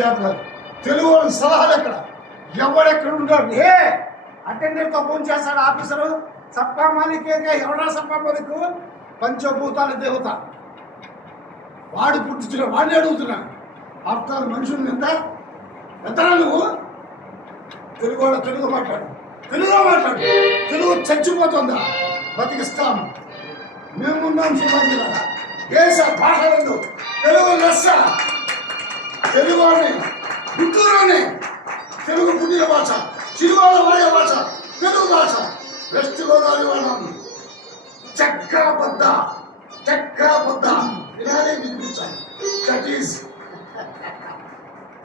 చేస్తారు. తెలుగు వాళ్ళ సలహాలు ఎక్కడ, ఎవడెక్కడ ఉంటాడు? అటెండర్తో ఫోన్ చేస్తాడు ఆఫీసరు. సబ్కా మాలిక్ ఎవడా సబ్కా మాలిక్? పంచభూతాల దేవత వాడు పుట్టించిన వాడిని అడుగుతున్నాడు. అర్థాలు మనుషులు ఎంతరా నువ్వు? తెలుగు వాళ్ళ తెలుగు మాట్లాడు, తెలుగులో మాట్లాడు. తెలుగు చచ్చిపోతుందా? బతికిస్తాం, మేమున్నాం శివాజీ లాగా. దేశ భాష లేదు, తెలుగు లెస్స. తెలుగు అని గుంటూరులోనే తెలుగు పుట్టిన భాష, సిరివాళ్ళ వాడే భాష తెలుగు భాష. వెస్ట్ గోదావరి వాళ్ళం చక్రబద్ద ఇలాగే వినిపించాలి. దట్ ఈస్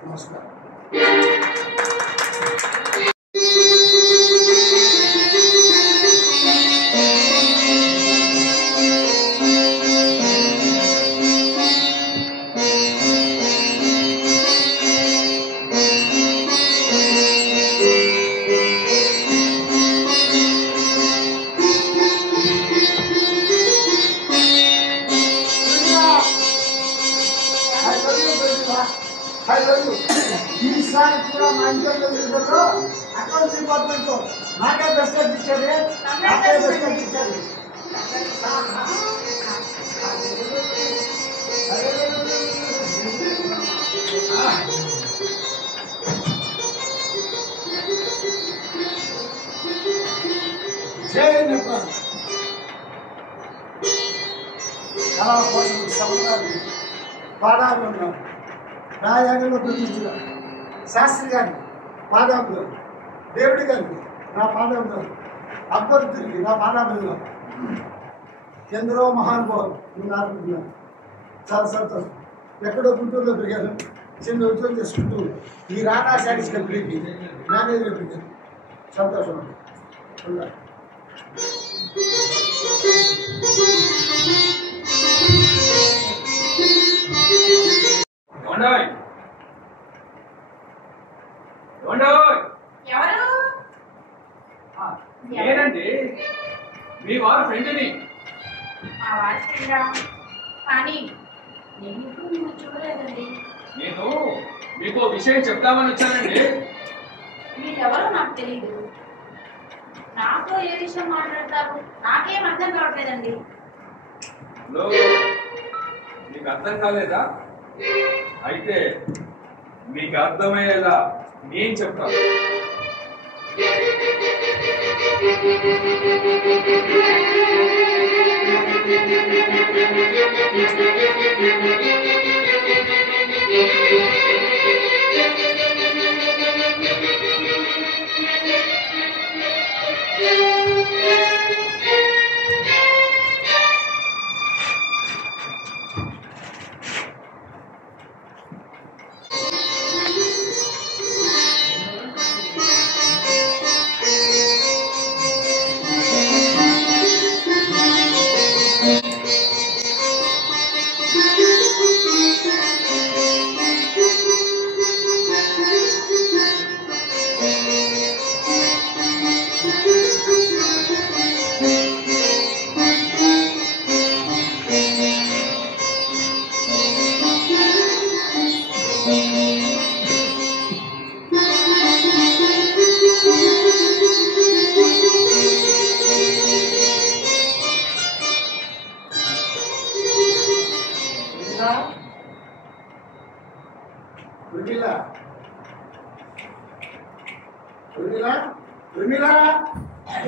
నమస్కారం. ఈసారి కూడా మా ఇంట్లో అకౌంట్స్ డిపార్ట్మెంట్ నాకే బెస్ట్ ఇచ్చేది, నాకే బెస్ట్ ఇచ్చేది. కళా కోసం సముదాన్ని పాదాలు ఉన్నాం. రాయాగంలో ప్రతిష్ఠిత శాస్త్రి గారికి పాదాలు, దేవుడి గారికి నా పాదాలు, అక్బరుద్దీన్కి నా పాదాలు, ఎందరో మహానుభావులు నేను ఆడుకుంటున్నాను. చాలా సంతోషం. ఎక్కడో గుంటూరులో పెరిగాను, చిన్న ఉద్యోగం చేసుకుంటూ ఈ రానా శారీస్ కంపెనీకి మేనేజర్ పెరిగాను. సంతోషం ఉండాలి. నేనండి, మీ వారు ఫ్రెండ్ని. కానీ నేను చూడలేదండి. నేను మీకు విషయం చెప్తామని వచ్చానండి. మీరెవరో నాకు తెలీదు. నాతో ఏ విషయం మాట్లాడతారు నాకేం అర్థం కావట్లేదండి. మీకు అర్థం కాలేదా? అయితే మీకు అర్థమయ్యేలా నేను చెప్తాను.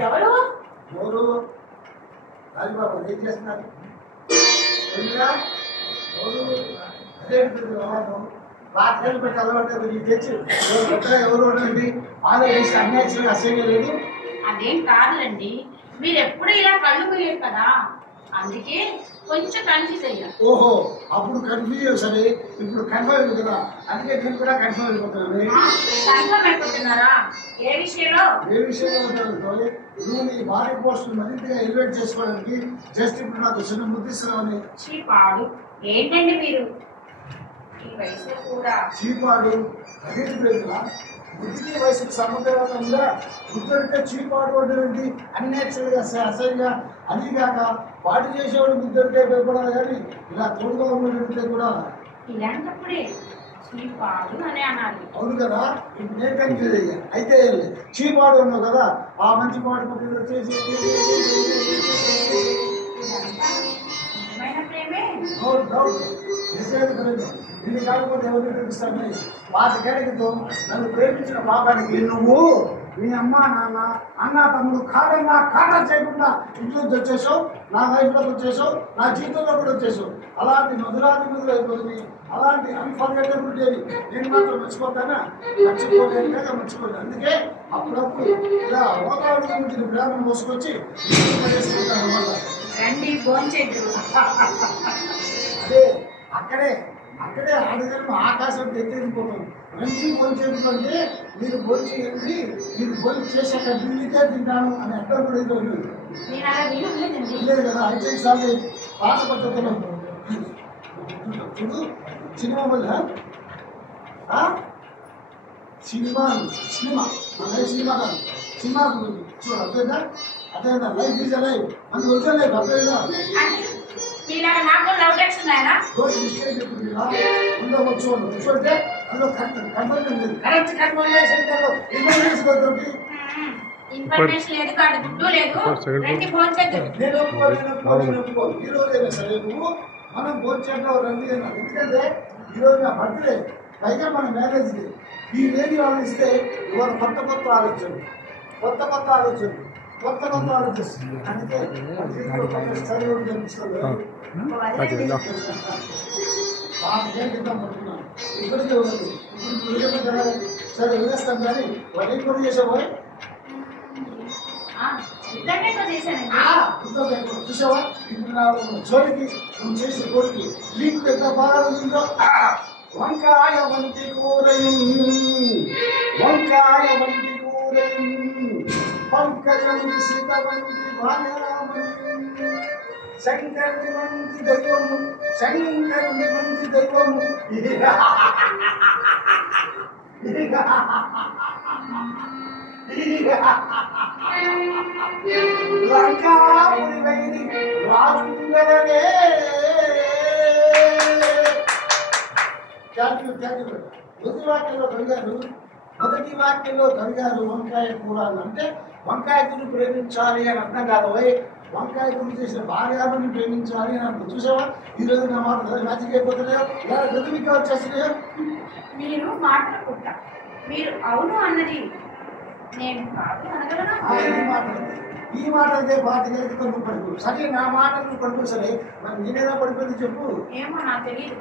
ఎవరు ఎవరు? రాజబాబు ఏం చేస్తున్నారు? అదే రాత్రి పెట్టి అలవాటు తెచ్చి ఎవరు ఆలోచించి అన్యాయం అసహ్యం లేదు. అదేం కాదులండి, మీరు ఎప్పుడు ఇలా కళ్ళు పోయారు కదా, అందుకే కొంచెం కన్ఫ్యూజ్ అయ్యా. ఓహో, అప్పుడు కన్ఫ్యూజ్ సరే, ఇప్పుడు కన్ఫర్మ్ అయింది కదా, అందుకే నేను కూడా కన్ఫర్మ్ అయిపోతున్నాను. కన్ఫర్మ్ అయిపోతున్నారా? ఏ విషయంలో? ఏ విషయంలో ఉంటానంటే, నువ్వు నీ భార్య పోస్టులు మరింతగా ఎలివేట్ చేసుకోవడానికి జస్ట్ ఇప్పుడు నాకు చిన్న ముద్దిస్తున్నామని. చీపాడు ఏంటండి మీరు? ఈ వయసులో కూడా చీపాడు అదేంటి పేరులా? బుద్ధికి వయసుకు సంబంధం ఉందా? బుద్ధుడితే చీపాడు అంటే అన్నేచురల్గా అసహ్యంగా, అది కాక పాటు చేసేవాడు బుద్ధుడితే భయపడాలి. కానీ ఇలా తోడుగా ఉన్నట్టే కూడా ఇలాంటప్పుడే చీపాడు అని అనాలి. అవును కదా, ఇప్పుడు నేను కన్ఫ్యూజ్ అయ్యా. అయితే చీపాడు అన్నావు కదా, ఆ మంచి పాడు పక్కన వచ్చేసి ఇదంతా నిజమైన ప్రేమే. నో డౌట్ నిజమైన ప్రేమ. ఇది కాకపోతే ఎవరిని ప్రేమిస్తాను? పాతికేళ్ళతో నన్ను ప్రేమించిన పాపానికి నువ్వు మీ అమ్మ నాన్న అన్న తమ్ముడు కాదన్నా కాదా చేయకుండా ఇంట్లోకి వచ్చేసావు, నా లైఫ్లోకి వచ్చేసావు, నా జీవితంలో కూడా వచ్చేసావు. అలాంటి మధురైపోతుంది, అలాంటి అన్ఫర్గెటబుల్ డేని నేను మాత్రం మర్చిపోతానా? మర్చిపోలేను కదా, మర్చిపోలేను. అందుకే అప్పుడప్పుడు ఇలా వాతావరణం నుంచి ప్రేమను మోసుకొచ్చి పడేసుకుంటాను అన్నమాట. రండి భోంచేద్దురు. అదే అక్కడే ఆడజన్మ ఆకాశం ఎత్తేసిపోతుంది. రండి భోంచేందుకంటే మీరు భోంచేయండి, మీరు భోజనం చేశాక బిల్లితే తింటాను అని అర్థం కూడా ఏదో లేదు. నేను అలా వినలేదండి. లేదు కదా, అయితే సార్లు పాత పద్ధతిలో చూడు. సినిమా వల్ల సినిమా మన సినిమా కాదు, సినిమా చూడు. అదేదా లైఫ్ ఈజ్ లైఫ్ అని వచ్చే లైఫ్ అదేదా మీలాగా నాకు లవ్ టెక్స్ ఉన్నాయనా? ఉండవచ్చు కూర్చోంటే అందులో కరెక్ట్ ఇన్ఫర్మేషన్ లేదు, కాదు గుడ్డు లేదు. రండి భోంచేద్దురు. నేను ఒప్పుకోను. ఈ రోజైనా సరే నువ్వు మనం భోంచేద్దాం రండి అన్నాను. ఎందుకంటే ఈరోజు నా బర్త్డే, పైగా మన మ్యారేజ్ డే. ఈ లేని వాళ్ళు ఇస్తే ఇవాళ కొత్త ఆలోచనలు అందుకే చదువు కనిపిస్తుంది. పడుతున్నాను ఇప్పటికే సరే వదిలేస్తాం, కానీ వాళ్ళు ఏం కూడా చేసావా? చూసావా ఇప్పుడు చోటికి నువ్వు చేసే కోరికి లింక్ ఎంత బాగా ఉందో. వంకాయ వంటి కూరయం పంకజం సీత వంటి భార్యామణి శంకరుని వంటి దైవము లంకాపురి వైరి రాజుంగరనే. మొదటి వాక్యంలో కవిగారు వంకాయ కూర అంటే వంకాయ కూర ప్రేమించాలి అని అర్థం కాదు. వంకాయ కూర చేసిన భార్యామని ప్రేమించాలి అని అర్థం. చూసావా ఈరోజు నా మాట మ్యాజిక్ అయిపోతున్నాయో, ఇలా గదుమిగా వచ్చేస్తున్నాయో. మీరు మాట్లాడుకుంటా, మీరు అవును అన్నది నేను కాదు అనగలనా? ఈ మాట అయితే బాధ్యత నువ్వు పడుకో. సరే నా మాట నువ్వు పడుకో. సరే మరి నేనేదా పడిపోయింది చెప్పు. ఏమో నాకు తెలియదు,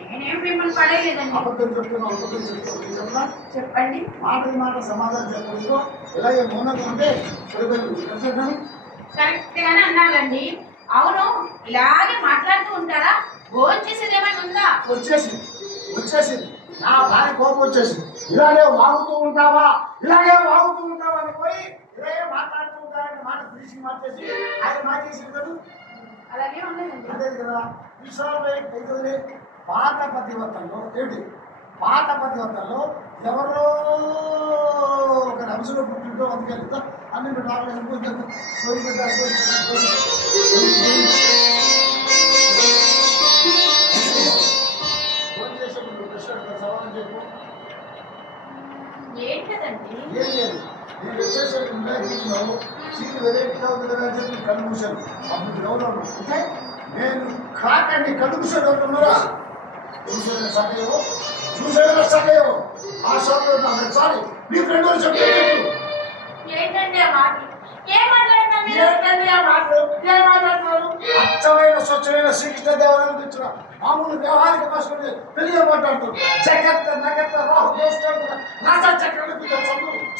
నేనేం మిమ్మల్ని పడేయలేదండి. అబద్ధం చెప్తున్నా చెప్పండి. మాట సమాధానం చెప్పలేదు. ఇలాగే మౌనంగా ఉంటే పడిపోయింది. కరెక్ట్ గానే అన్నారండి. అవును, ఇలాగే మాట్లాడుతూ ఉంటారా? భోజనం చేసేది ఏమైనా ఉందా? వచ్చేసింది నా భార్య కోపం వచ్చేసింది. ఇలాగే వాగుతూ ఉంటావా అని పోయి ఇలాగే మాట్లాడుతూ ఉంటారని మాట తీసి మార్చేసి ఆయన మార్చేసింది కదా. అలాగే ఉండదండి. అదే కదా విశ్వాస పాత పతివతంలో ఎవరో ఒక అంశంలో పుట్టింటో అందుకెళ్తా అన్ని సవాల్ చెప్పు. ఏంటండి? ఏం లేదు, నేను వచ్చేసరికి సీట్లు వెరైటీగా ఉంది కదా అని చెప్పి కళ్ళు మూసాను. అప్పుడు ఎవరు అంటే నేను కాకండి కళ్ళు మూసాడు ఎవరున్నారా? చూసేదా సగయో ఆ షాప్లో సారీ మీ ఫ్రెండ్ వాళ్ళు చెప్పారు. ఏంటండి ఆ మాట? ఏం మాట్లాడుతున్నారు? అచ్చమైన స్వచ్ఛమైన శ్రీకృష్ణదేవరాయలు ఇచ్చిన మామూలు వ్యవహారిక భాషలో తెలియ మాట్లాడుతారు. జగత్ నగత్ రాహు దేశం రాజా చక్రవర్తి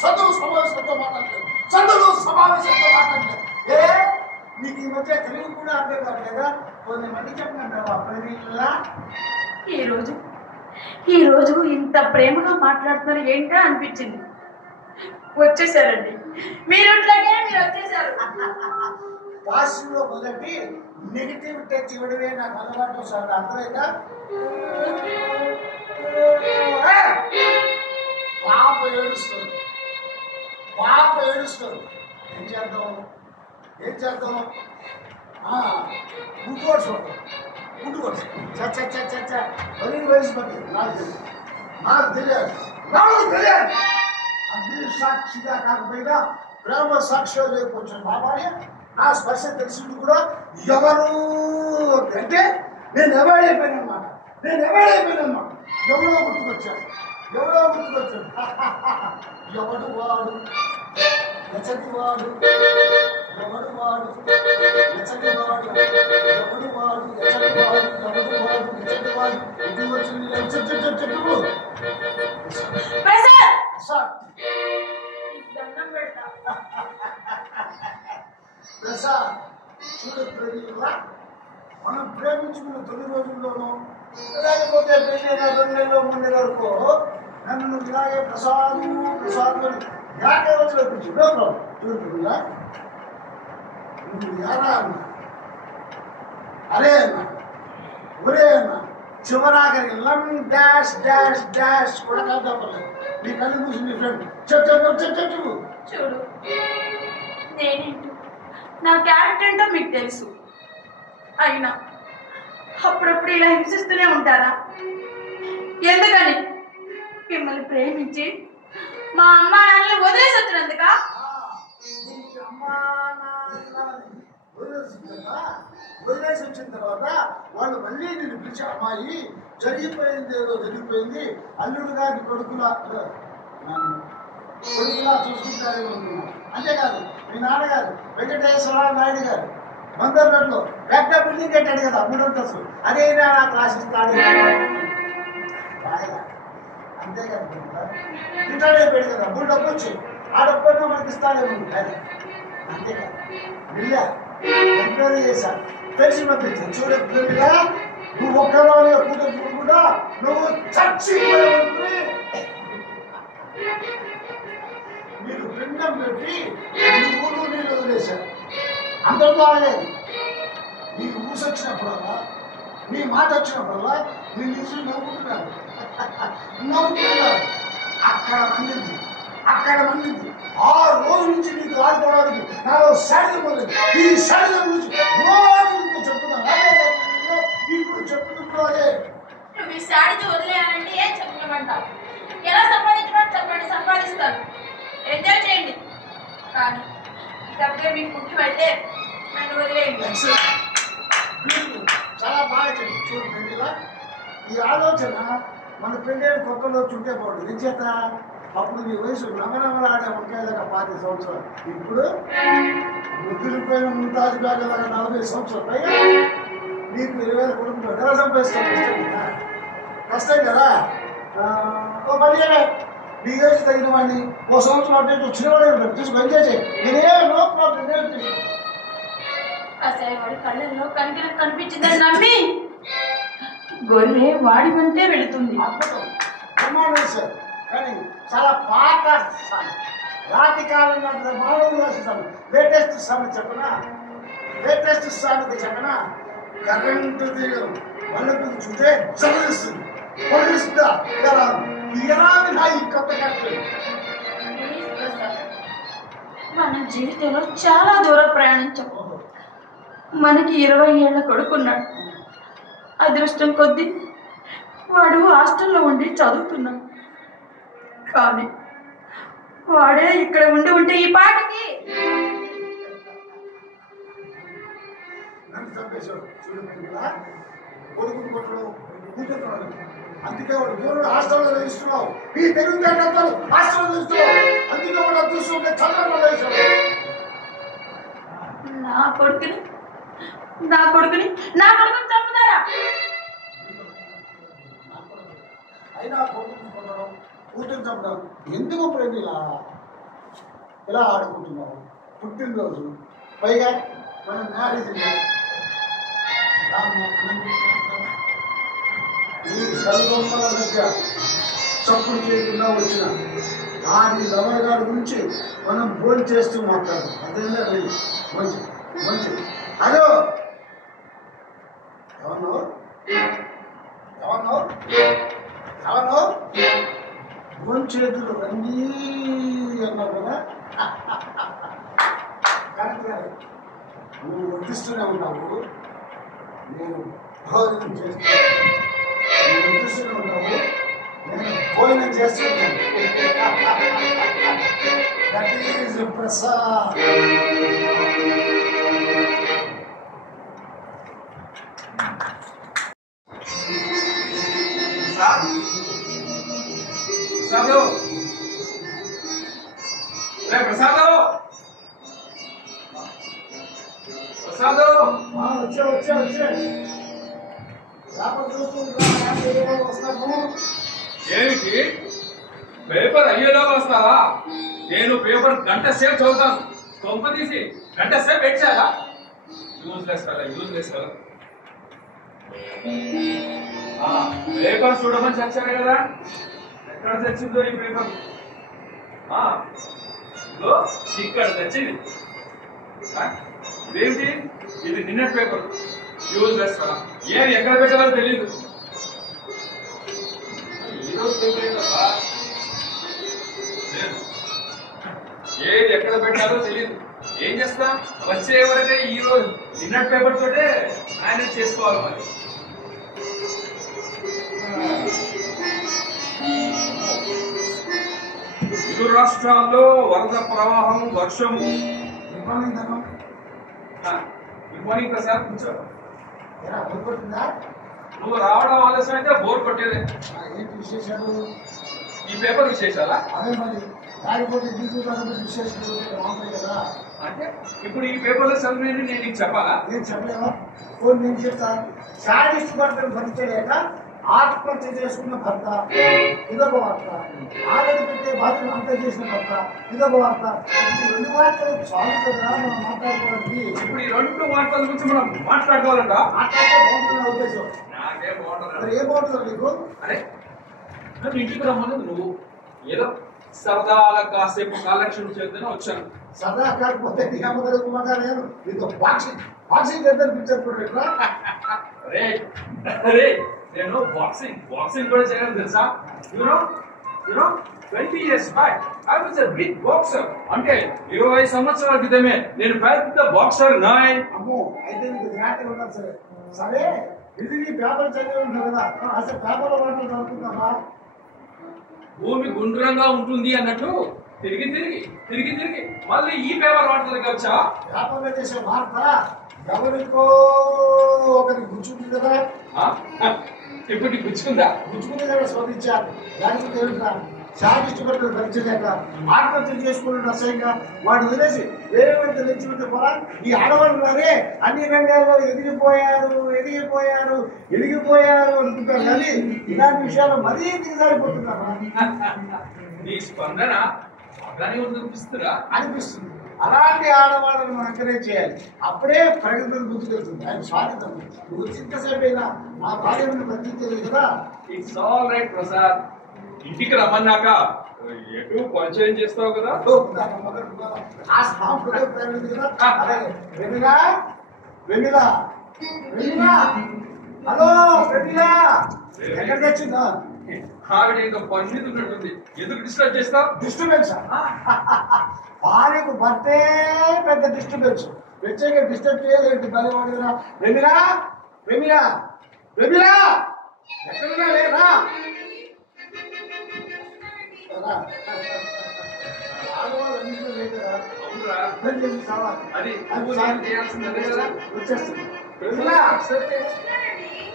చదువు సమావేశంతో మాట్లాడలేదు. నీకు ఈ మధ్య తెలుగు కూడా అర్థం కాదు కదా. కొన్ని మంది చెప్పినట్టు ప్రవీణ్లా ఈ రోజు ఇంత ప్రేమగా మాట్లాడుతున్నారు ఏంటా అనిపించింది. వచ్చేసారండి మీరు వచ్చేసారు. పాజిటివ్లో మొదటి నెగిటివ్ టచ్ ఇవ్వడమే నాకు అలవాటు సార్. అర్థమైందా? పాప ఏడుస్తుంది. ఏం చేద్దాం? గుడ్డు కొట్టు చచ్చ వయసు పడుతుంది నాకు. నాకు తెలియదు అగ్ని సాక్షిగా కాకపోయినా ప్రేమ సాక్షిగా లేకపోవచ్చు బాబాయ్. నా స్పర్శ తెలిసింది కూడా ఎవరు అంటే నేను ఎవడైపోయినమాట ఎవడో గుర్తుకొచ్చాడు. ఎవడు వాడు ఎచ్చటి వాడు ఇది వచ్చింది చెప్పు. చూడు ప్రేమికులా, మనం ప్రేమించుకున్న 9 రోజుల్లోనూ లేకపోతే 2 నెలలు 3 నెలల వరకు నన్ను నువ్వు ఇలాగే ప్రసాదం యాకే వచ్చి చూపించు. చూడుకుందా నువ్వు ఎలా అన్నా, అరే అన్నా, ఒరే అన్నా, చివరాఖరి లమ్ డాష్ డాష్ డాష్ కూడా కలపలేదు. నీ కళ్ళు చూసి నీ ఫ్రెండ్ చెప్పు. చూడు, నేనేంటో నా క్యారెక్టర్ ఏంటో మీకు తెలుసు. అయినా అప్పుడప్పుడు ఇలా హింసిస్తూనే ఉంటారా? ఎందుకని? మిమ్మల్ని ప్రేమించి మా అమ్మా నాన్నని వదిలేసి వచ్చినందుక? వదిలేసి వచ్చిన తర్వాత వాళ్ళు మళ్ళీ నేను పిలిచి, అమ్మాయి జరిగిపోయింది, ఏదో జరిగిపోయింది, అల్లుడు గారి కొడుకులా చూసుకుంటారేమో. అంతేకాదు, మీ నాన్నగారు వెంకటేశ్వర నాయుడు గారు మందర్లో పెద్ద బిల్డింగ్ కట్టాడు కదా, 3 అంతస్తులు. అదేనా నాకు రాసిస్తాడు. అంతేకాదు, రిటైర్ అయిపోయాడు కదా, 3 డబ్బు వచ్చి ఆ డబ్బుల్లో మనకి ఇస్తాడేమో. అంతేకాదు, బిల్లా ఎంక్వైరీ చేశాను, తెలిసి పంపించాను. చూడగా నువ్వు ఒక్కరోజు కూతురు కూడా నువ్వు చచ్చిపోయి మీరు పిండం పెట్టి నీ ఊరు నీళ్ళు వదిలేశారు. అందరితో ఆగలేదు. నీకు ఊసి వచ్చినప్పుడల్లా, నీ మాట వచ్చినప్పుడల్లా నీ నిజం నవ్వుకుంటున్నారు. అక్కడ మందింది. 6 రోజుల నుంచి నీకు ఆడుకోవడానికి నాలో శాడిజం మొదలైంది. ఈ శాడిజం గురించి రోజు చెప్తున్నాను. ఇప్పుడు చెప్తున్నప్పుడు అదే. నువ్వు ఈ శాడిజం వదిలేయాలంటే ఏం చెప్పమంటావు? ఎలా సంపాదించమని చెప్పండి, సంపాదిస్తాను, ఎంజాయ్ చేయండి. కానీ డబ్బే మీకు ముఖ్యమైతే నన్ను వదిలేయండి. చాలా బాగా చెప్పి చూడు. ఈ ఆలోచన మన పెళ్ళైన కొత్తలో చుట్టే పోవడం నిజేత. అప్పుడు నీ వయసు నవనవలాడే వంకాయలాగా 5 సంవత్సరాలు. ఇప్పుడు ముద్దులిపోయిన ముంతాజ్ బ్యాగ్ లాగా 40 సంవత్సరాలు. పైగా నీకు 20,000 కొడుకుంటావు. ఎలా సంపాదిస్తావు? కష్టం కదా. ఓ 10 నీ ఏజ్ తగిన వాడిని 1 సంవత్సరం అటు వచ్చినవాడే ఉంటాడు. తీసుకు ఎంజాయ్ చేయి. నేనే నో ప్రాబ్లం. వాడి కళ్ళల్లో కనిపించిందని నమ్మి గొర్రె వాడి వంటే వెళుతుంది. అద్భుతం, బ్రహ్మాండం సార్. కానీ చాలా పాత రాతి కాలం మానవులు రాసిస్తాను. లేటెస్ట్ సామెత చెప్పనా? కరెంటు తీగలు వాళ్ళకు చూస్తే చదివిస్తుంది, పొడిస్తుందా ఎలా నా ఈ కొత్త కరెంట్. మన జీవితంలో చాలా దూరం ప్రయాణించాం. మనకి 20 ఏళ్ల కొడుకున్నాడు. అదృష్టం కొద్దీ వాడు హాస్టల్లో ఉండి చదువుతున్నాడు. కానీ వాడే ఇక్కడ ఉంటే ఈ పాటికి నన్ను చంపేశాడు. చూడు, కొడుకుని కొట్టడం కూర్చుంటున్నాడు. అందుకే వాడు దూరం హాస్టల్లో వేస్తున్నావు. ఈ తెలుగు హాస్టల్లో వేస్తున్నావు. అందుకే వాడు అదృష్టం చదవడం వేసాడు. నా కొడుకుని చంపుతారా? అయినా కొడుకుని కొట్టడం, కూతురు చంపడం ఎందుకు ప్రేమి? ఇలా ఆడుకుంటున్నావు. పుట్టినరోజు, పైగా మన మ్యారేజ్. ఈ కలుగొమ్మల మధ్య చప్పుడు చేయకుండా వచ్చిన ఆడి లవర్ గారి గురించి మనం ఫోన్ చేస్తూ మాట్లాడదాం. అదేనా మంచి హలో, ఎవరు ఫోన్ చేతులు రండి అన్నావు కదా. కరెక్ట్. నువ్వు వడ్డిస్తూనే ఉన్నావు, నేను భోజనం చేస్తాను. నువ్వు వడ్డిస్తూనే ఉన్నావు, నేను భోజనం చేస్తున్నాను. That is Prasad. ప్రసాద్ వచ్చే వస్తాము. ఏమిటి పేపర్ అయ్యేలాగా వస్తావా? నేను పేపర్ గంట సేపు చదువుతాను. కొంప తీసి గంట సేపు పెట్టాలా? యూజ్లెస్ కదా. పేపర్ చూడమని చచ్చారు కదా, ఎక్కడ చచ్చిందో ఈ పేపర్? ఇక్కడ చచ్చింది. ఇదేమిటి? ఇది నిన్నటి పేపర్. యూజ్లెస్ కదా. ఏది ఎక్కడ పెట్టాలో తెలీదు. ఈరోజు పేపర్ ఏంటబ్బా? ఏది ఎక్కడ పెట్టాలో తెలీదు. ఏం చేస్తా? వచ్చే వరకే ఈరోజు నిన్నటి పేపర్ తోటే మేనేజ్ చేసుకోవాలి. మరి ఇరు రాష్ట్రాల్లో వరద ప్రవాహం, వర్షము. గుడ్ మార్నింగ్ ప్రసాద్, కూర్చో. నువ్వు రావడం ఆలస్యం అయితే బోర్ కొట్టేదే. ఏంటి విశేషాలు? ఈ పేపర్ విశేషాలా? అదే మరి దానిపోతే విశేషాలు కదా. అంటే ఇప్పుడు ఈ పేపర్లో చదివేది నేను నీకు చెప్పాలా? నేను చెప్పలేవా? కొన్ని నేను చెప్తాను. శాడిస్ట్ భర్తను భరించలేక ఆత్మహత్య చేసుకున్న భర్త ఇదొక వార్త. ఆడని పెట్టే బాధ్యత అంతా చేసిన భర్త ఇదొక వార్త. ఈ రెండు వార్తలు చాలు కదా మనం మాట్లాడుకోవడానికి. ఇప్పుడు ఈ రెండు వార్తల గురించి మనం మాట్లాడుకోవాలంట. మాట్లాడితే బాగుంటుంది నా ఉద్దేశం. నాకే బాగుంటుంది. మరి ఏం బాగుంటుంది నీకు? అరే నన్ను ఇంటికి రమ్మన్నది నువ్వు. ఏదో సరదాగా కాసేపు కాలక్షేపం చేద్దామని వచ్చాను. సరదా కాకపోతే నీ అమ్మగారు కుమ్మగారు నీతో బాక్సింగ్ చేద్దాం పిక్చర్ కూడా పెట్టరా? అరే నేను బాక్సింగ్ కూడా చేయడం తెలుసా? You know 20 years back I was a big boxer. అంటే 20 సంవత్సరాల క్రితమే నేను పెద్ద బాక్సర్. నాయ్ అమ్మో, అయితే నీకు జ్ఞాపకం ఉండాలి. సరే సరే, ఇది నీ పేపర్ చదివి ఉంటావు కదా, అసలు పేపర్లో వాటిని చదువుకుందామా? భూమి గుండ్రంగా ఉంటుంది అన్నట్టు తిరిగి మళ్ళీ ఈ పేపర్ వార్తలకి వచ్చా? పేపర్లో చేసే వార్త ఎవరికో ఒకరికి గుచ్చుకుంది కదా. ఇప్పుడు నీకు గుచ్చుకుందా? గుచ్చుకుంది కదా, స్పందించారు. దానికి తెలుసా? శాడిస్ట్ భర్తను భరించలేక ఆత్మహత్య చేసుకున్న అసహ్యంగా వాడు వదిలేసి వేరే వాడితో తెచ్చుకుంటే కూడా ఈ ఆడవాళ్ళు ఉన్నారే అన్ని రంగాల్లో ఎదిగిపోయారు అనుకుంటారు. కానీ ఇలాంటి విషయాలు మరీ దిగజారిపోతున్నారు. నీ స్పందన బాగానే అనిపిస్తుంది. అలాంటి ఆడవాళ్ళని మనం ఎంకరేజ్ చేయాలి. అప్పుడే ప్రగతి గుర్తుకెళ్తుంది. ఆయన స్వాగతం. నువ్వు చింతసేపు అయినా నా భార్యను ప్రతించలేదు కదా. It's all right Prasad. ఇంటికి రమ్మన్నాక ఎటు పరిచయం చేస్తావు కదా. హలో వెన్నెలా, ఎక్కడికి వచ్చిందా? ఆవిడ ఏదో పని ఉన్నట్టుంది. ఎందుకు డిస్టర్బ్ చేస్తావు? డిస్టర్బెన్స్ భార్యకు భర్తే పెద్ద డిస్టర్బెన్స్. ప్రత్యేక డిస్టర్బ్ చేయలేదు. బలివాడు కదా. వెన్నెలా ఎక్కడున్నా లేదా? ఆడవాళ్ళు అన్నింటిలో లేదు కదా. అది వచ్చేస్తుంది.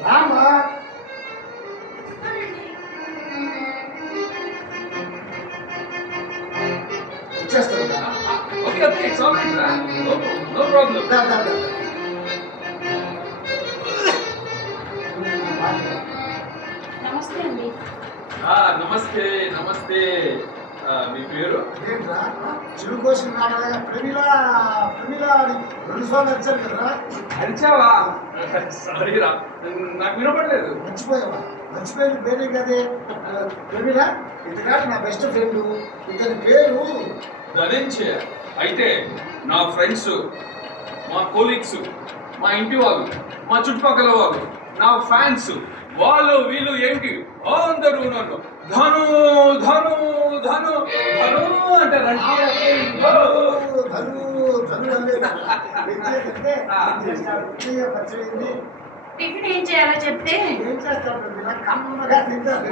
రామా వచ్చేస్తుంది. No problem. నమస్తే అండి. నమస్తే. మీ పేరు? చిరుకోసిన ప్రమిళ 2 సార్లు వచ్చారు కదా. అరిచావా? సారీరా, నాకు వినపడలేదు. మర్చిపోయింది పేరే కదే ప్రమిళ. ఇతగాడు నా బెస్ట్ ఫ్రెండ్. ఇతని పేరు ధనంజయ. అయితే నా ఫ్రెండ్స్, మా కోలీగ్స్, మా ఇంటి వాళ్ళు, మా చుట్టుపక్కల వాళ్ళు, నా ఫ్యాన్స్, వాళ్ళు వీళ్ళు ఏంటి అందరూ నన్ను ధను అంటారంటే పరిచయింది. టిఫిన్ ఏం చేయాలో చెప్తే ఏం చేస్తాడు ఇలా కమ్మగా తింటారు.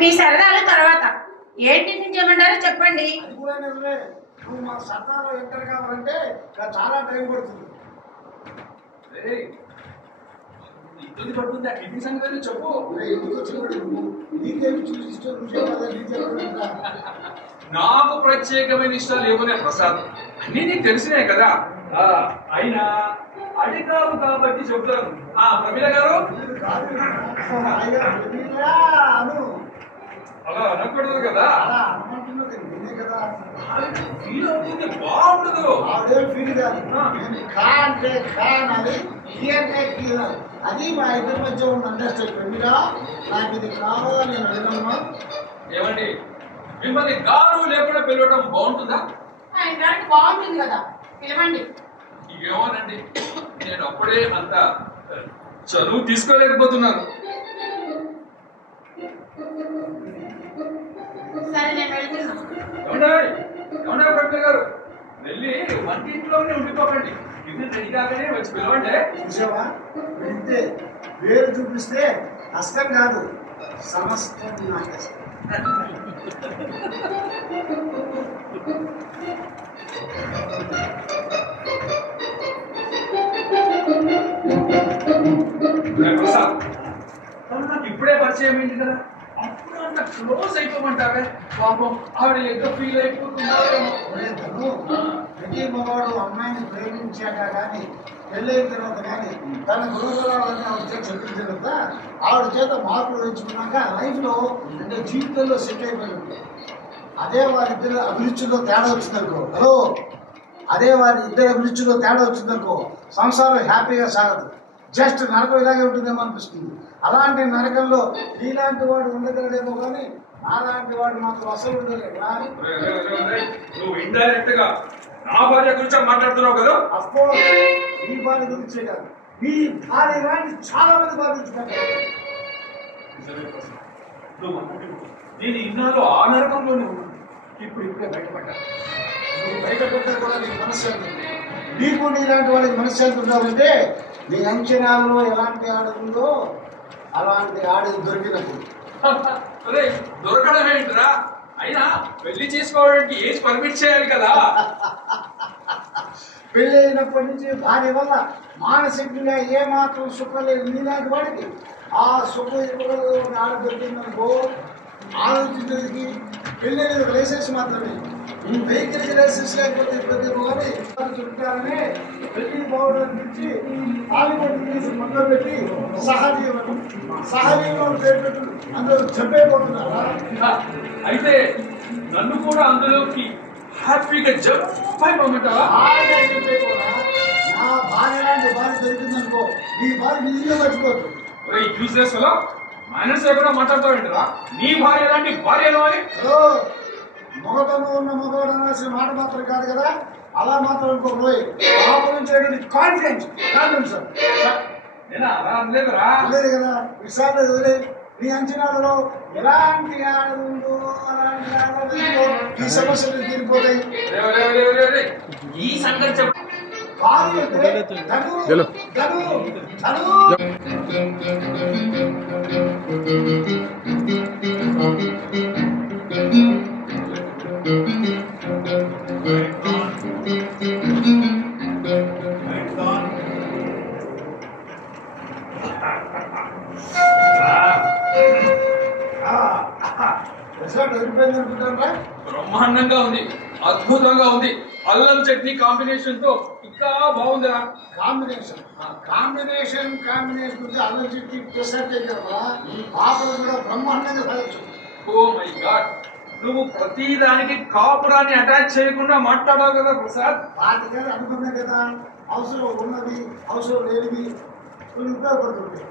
మీ సరదాలు తర్వాత ఏం టిఫిన్ చేయమంటారో చెప్పండి. అది కూడా నిజమే. నువ్వు మా సరదాలో ఎంటర్ కావాలంటే ఇంకా చాలా టైం పడుతుంది. ఇబ్బంది పడుతుంది ఆ టిఫిన్ సంగతి చెప్పు. ఎందుకు వచ్చినప్పుడు నువ్వు నీకేమి చూసి ఇష్టం నువ్వు చెప్పాలి, నీకు చెప్పకుండా నాకు ప్రత్యేకమైన ఇష్టాలు ఏమనే ప్రసాద్, అన్నీ నీకు తెలిసినాయి కదా. అయినా అడిగావు కాబట్టి చెప్తాను. ప్రమీల గారు కాదు అను అలా అనకూడదు కదా. అలా అనుకుంటున్నది నేనే కదా. ఫీల్ అవుతుంది బాగుండదు. ఆవిడే ఫీల్ కాదు. నేను ఖా అంటే ఖా అనాలి, కీ అంటే కీ అనాలి. అది మా ఇద్దరి మధ్య ఉన్న అండర్స్టాండింగ్. మీరా నాకు ఇది కావాలని నేను అడిగాను. ఏమండి మిమ్మల్ని గారు లేకుండా పిలవడం బాగుంటుందా? ఆయన గారికి బాగుంటుంది కదా, పిలవండి. ఏమోనండి, నేను అప్పుడే అంత చదువు తీసుకోలేకపోతున్నాను. సరే నేను వెళ్తున్నా. ఏమన్నా ప్రమీల గారు, వెళ్ళి వంటింట్లోనే ఉండిపోకండి. ఇది రెడీ కాగానే వచ్చి పిలవండి. చూసావా, వింటే పేరు చూపిస్తే అష్టం కాదు, సమస్తం నాకేస్తాం. ప్రసాద్, నాకు ఇప్పుడే పరిచయం ఏంటి కదా, అప్పుడు అంత క్లోజ్ అయిపోమంటావే. పాపం ఆవిడ ఎంత ఫీల్ అయిపోతున్నారేమో. ప్రతి మగవాడు అమ్మాయిని ప్రేమించాక కానీ పెళ్ళైన తర్వాత కానీ తన గురువులని ఆవిడ చేత చెప్పించిన తర్వాత ఆవిడ చేత మార్పులు వేయించుకున్నాక లైఫ్లో అంటే జీవితంలో సెట్ అయిపోయింది. అదే వారిద్దరు అభిరుచిలో తేడా వచ్చిందనుకో, అదే వారి ఇద్దరు అభిరుచిలో తేడా వచ్చిందనుకో, సంసారం హ్యాపీగా సాగదు. జస్ట్ నరకం ఇలాగే ఉంటుందేమో అనిపిస్తుంది. అలాంటి నరకంలో నీలాంటి వాడు ఉండగలడేమో కానీ నాలాంటి వాడు మాత్రం అసలు ఉండలేడు. నువ్వు ఇండైరెక్ట్ గా నా భార్య గురించి మాట్లాడుతున్నావు కదా. అఫ్కోర్స్ ఈ భార్య గురించే కాదు, మీ భార్య లాంటి చాలా మంది భార్య గురించి మాట్లాడుతున్నారు. నేను ఇన్నాళ్ళు ఆ నరకంలోనే ఉన్నాను. ఇప్పుడే బయటపడ్డా. నువ్వు బయటపడ్డా కూడా నీకు మనశ్శాంతి ఉంది. నీకు నీలాంటి వాడికి మనశ్శాంతి ఉండాలంటే నీ అంచనాలలో ఎలాంటి ఆడ ఉందో అలాంటి ఆడ దొరికినప్పుడు. దొరకడం ఏంటిరా? అయినా పెళ్లి చేసుకోవడానికి ఏజ్ పర్మిట్ చేయాలి కదా. పెళ్ళి అయినప్పటి నుంచి భార్య వల్ల మానసికంగా ఏమాత్రం సుఖం లేదు నీలాంటి వాడికి ఆ సుఖం ఇవ్వగల ఆడ దొరికిందనుకో ఆలోచించడానికి పెళ్ళి అనేది ఒక లైసెన్స్ మాత్రమే. వెహికల్ లైసెన్స్ లేకపోతే ఇబ్బంది కానీ చుట్టాలని పెళ్లి పౌడర్ నుంచి తాలిబొట్టు తీసి మొదలు పెట్టి సహజీవనం పేరు పెట్టు అందరూ చెప్పైపోతున్నారా? అయితే నన్ను కూడా అందులోకి హ్యాపీగా జంప్ అయిపోమంటావా? నా భార్య లాంటి భార్య దొరికిందనుకో నీ భార్య నీ ఇల్లు మర్చిపోతుంది. యూజ్లెస్ లో మైనస్ లేకుండా మాట్లాడతావేంటరా? నీ భార్య లాంటి భార్యలో అని మగతను ఉన్న మగవాడు అనాల్సిన మాట మాత్రం కాదు కదా, అలా మాత్రం అనుకోబోయి పాపం చేయడానికి కాన్ఫిడెన్స్ నేను అలా అనలేదురా. లేదు కదా, విషయాలు వదిలే. నీ అంచనాలలో ఎలాంటి ఆడదు అలాంటి ఆడదు ఈ సమస్యలు తీరిపోతాయి. ఈ సంగతి చెప్పు. కాదు అంటే తను బ్రహ్మాండంగా ఉంది, అద్భుతంగా ఉంది. అల్లం చట్నీ కాంబినేషన్ తో ఇంకా బాగుందిరా. కాంబినేషన్ ఉంది. అల్లం చట్నీ ప్రెసెంట్ కదా ఆపలు కూడా బ్రహ్మాండంగా సాగచ్చు. ఓ మై గాడ్, నువ్వు ప్రతి దానికి కాపురాన్ని అటాచ్ చేయకుండా మాట్లాడావు కదా ప్రసాద్. వాటి గారు అనుకున్నాయి కదా, అవసరం ఉన్నవి అవసరం లేనివి కొన్ని ఉపయోగపడుతుంటాయి.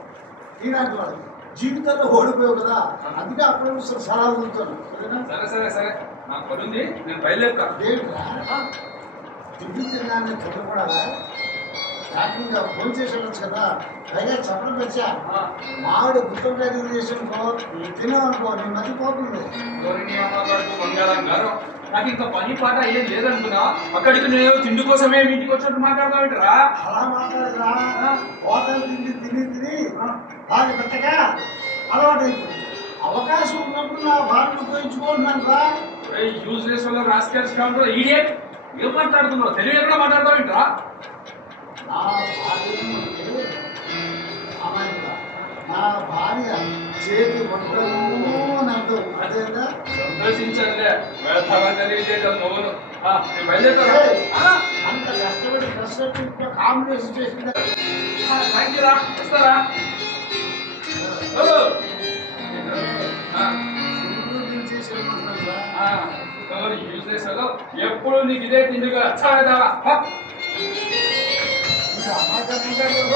ఈనాటి వాళ్ళు జీవితంలో ఓడిపోయావు కదా, అందుకే అప్పుడు సలహాలు ఉంచాను. సరే నాకు పని ఉంది, నేను బయలుదేరుతా. తిన్నాన్ని తొందరపడాలా? హ్యాపీగా ఫోన్ చేసి ఉండొచ్చు కదా. పైగా చెప్పడం వచ్చా మామిడి గుర్తం చేసి అనుకో తిన్నావు అనుకో నీ మర్చిపోతుంది. బంగారం గారు నాకు ఇంకా పని పాట ఏం లేదనుకున్నా. అక్కడికి నేను తిండి కోసమే ఇంటికి వచ్చినట్టు మాట్లాడతావేంటరా? అలా మాట్లాడరా, హోటల్ తిని బాగా పెట్టగా అలవాటు అయిపోయింది. అవకాశం ఉన్నప్పుడు నా భార్యను ఉపయోగించుకుంటున్నాను రా. యూజ్లెస్ వల్ల రాస్కల్స్ కాకుండా ఈడియట్ ఏం మాట్లాడుతున్నావు? తెలివి ఎక్కడ మాట్లాడతావేంట్రా? నా భార్య చేతి వంటలు నాతో అదేనా సంతోషించండి. తెలియజేయడం నువ్వును బయలుదేరా. అంత కష్టపడి కష్టపడి కాంబినేషన్ చేసింది. థ్యాంక్ యూ రా. వస్తారా? యూజ్లెస్ వల్ల ఎప్పుడు నీకు ఇదే తిండిగా వచ్చాదా?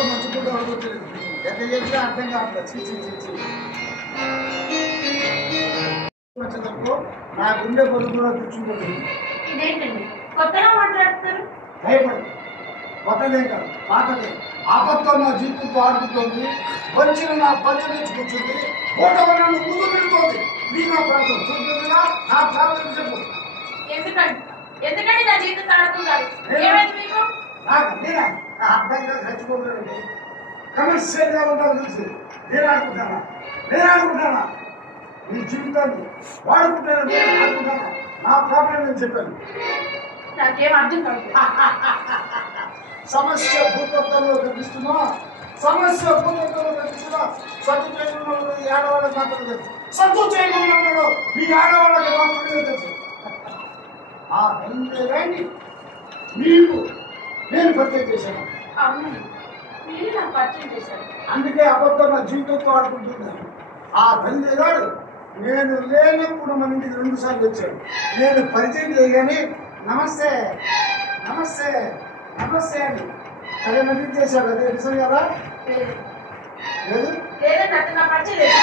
మంచి కూడా అవుతుంది. ఎంత చెప్పినా అర్థం కావట్లేదు. వచ్చేటప్పుడు నా గుండె పొద్దు కూడా కూర్చుంటుంది. ఇదేంటండి కొత్తగా మాట్లాడుతున్నారు? భయపడు, కొత్తదే కాదు పాతదే. ఆపత్తో నా జీవితంతో ఆడుకుంటుంది. వచ్చిన నా పంచమించి కూర్చుంది. ఫోటో నన్ను ముందు పెడుతోంది. నీ నా ప్రాంతం చూస్తుందిగా నా ప్రాంతం చెప్పు. ఎందుకండి నా జీవితం ఆడుకుంటారు? ఏమైంది మీకు? నాకు నేనా అర్థంగా చచ్చిపోతానండి. కమర్షియల్గా ఉంటాను చూసి నేను ఆడుకుంటానా? నీ జీవితాన్ని వాడుకుంటాను, ఆడుకుంటానా? నా ప్రాబ్లం నేను చెప్పాను. నాకేం అర్థం కాదు. సమస్య భూతత్వంలో కనిపిస్తున్నా సదుపయోగంలో ఈ ఆడవాళ్ళకి మాత్రం తెలుసు. సదుపయోగంలో ఈ ఆడవాళ్ళకి మాత్రమే తెలుసు. ఆ తండ్రి నీకు నేను పరిచయం చేశాను. అవునండి, మీరు నాకు పరిచయం చేశారు. అందుకే అబద్ధం నా జీవితంతో ఆడుకుంటున్నాను. ఆ తండ్రి గారు నేను లేనప్పుడు మన ఇంటికి 2 సార్లు వచ్చాడు. నేను పరిచయం చేయగానే నమస్తే అని సరే నటి చేశాడు. అదే నిజం కదా? లేదు లేదండి, అతను నా పరిచయం లేదు.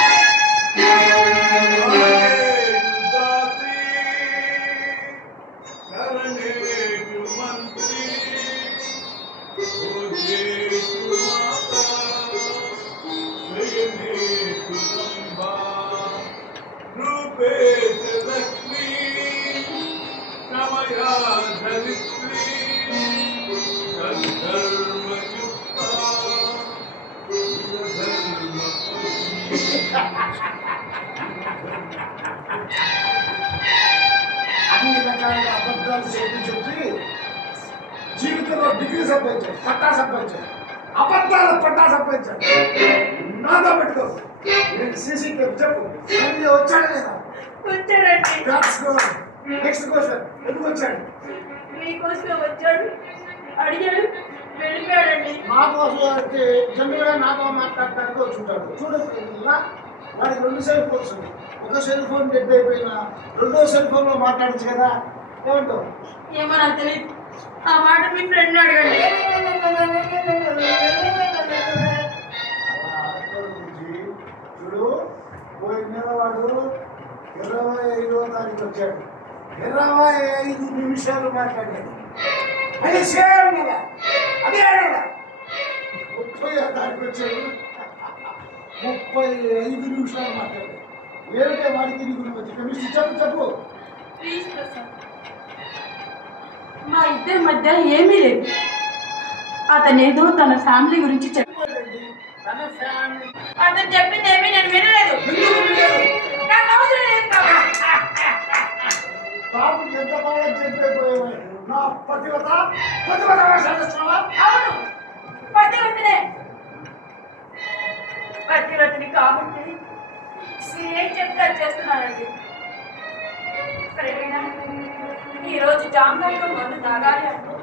అన్ని రకాల అబద్ధాలు చెప్పి జీవితంలో డిగ్రీ సంపాదించాడు, పట్టా సంపాదించాడు, అబద్ధాల పట్టా సంపాదించాడు. నాతో పెట్టుకో. నేను సీసీ చెప్పు వచ్చాడు లేదా? వచ్చాడండి. నెక్స్ట్ క్వశ్చన్, ఎందుకు వచ్చాడు? మీకోసం వచ్చాడు, అడిగాడు, వెళ్ళిపోయాడండి. నా కోసం అయితే జనరల్గా నాతో మాట్లాడటానికి వచ్చుంటాడు. చూడండి, వాడికి 2 సెల్ ఫోన్స్ ఉంది. ఒక సెల్ ఫోన్ డెడ్ అయిపోయినా 2వ సెల్ ఫోన్ లో మాట్లాడచ్చు కదా. ఏమంటావు? ఏమో నాకు తెలియదు. ఆ మాట మీ ఫ్రెండ్ అడగండి. చూడు, పోయిన నెల వాడు 25వ తారీఖు వచ్చాడు. 25 నిమిషాలు మాట్లాడాడు. అదే సేమ్ నెల, అదే నెల 30వ తారీఖు వచ్చాడు. 35 నిమిషాలు మాట్లాడాడు. ఏమిటే వాడికి నీకు వచ్చి కెమిస్ట్రీ చెప్పు. ప్లీజ్ ప్రసాద్, మా ఇద్దరి మధ్య ఏమీ లేదు. అతనేదో తన ఫ్యామిలీ గురించి అతను చెప్పింది ఏమీ నేను వినలేదు. నాకు అవసరం లేదు కాబట్టి. బాబుకి ఎంత బాగా చెప్పిపోయేవాడు. నా పతివత అవును, పతివతిని కాబట్టి మీరేం చెప్తారు చేస్తున్నానండి. ఈరోజు జామకాయలో మందు తాగాలి అంటే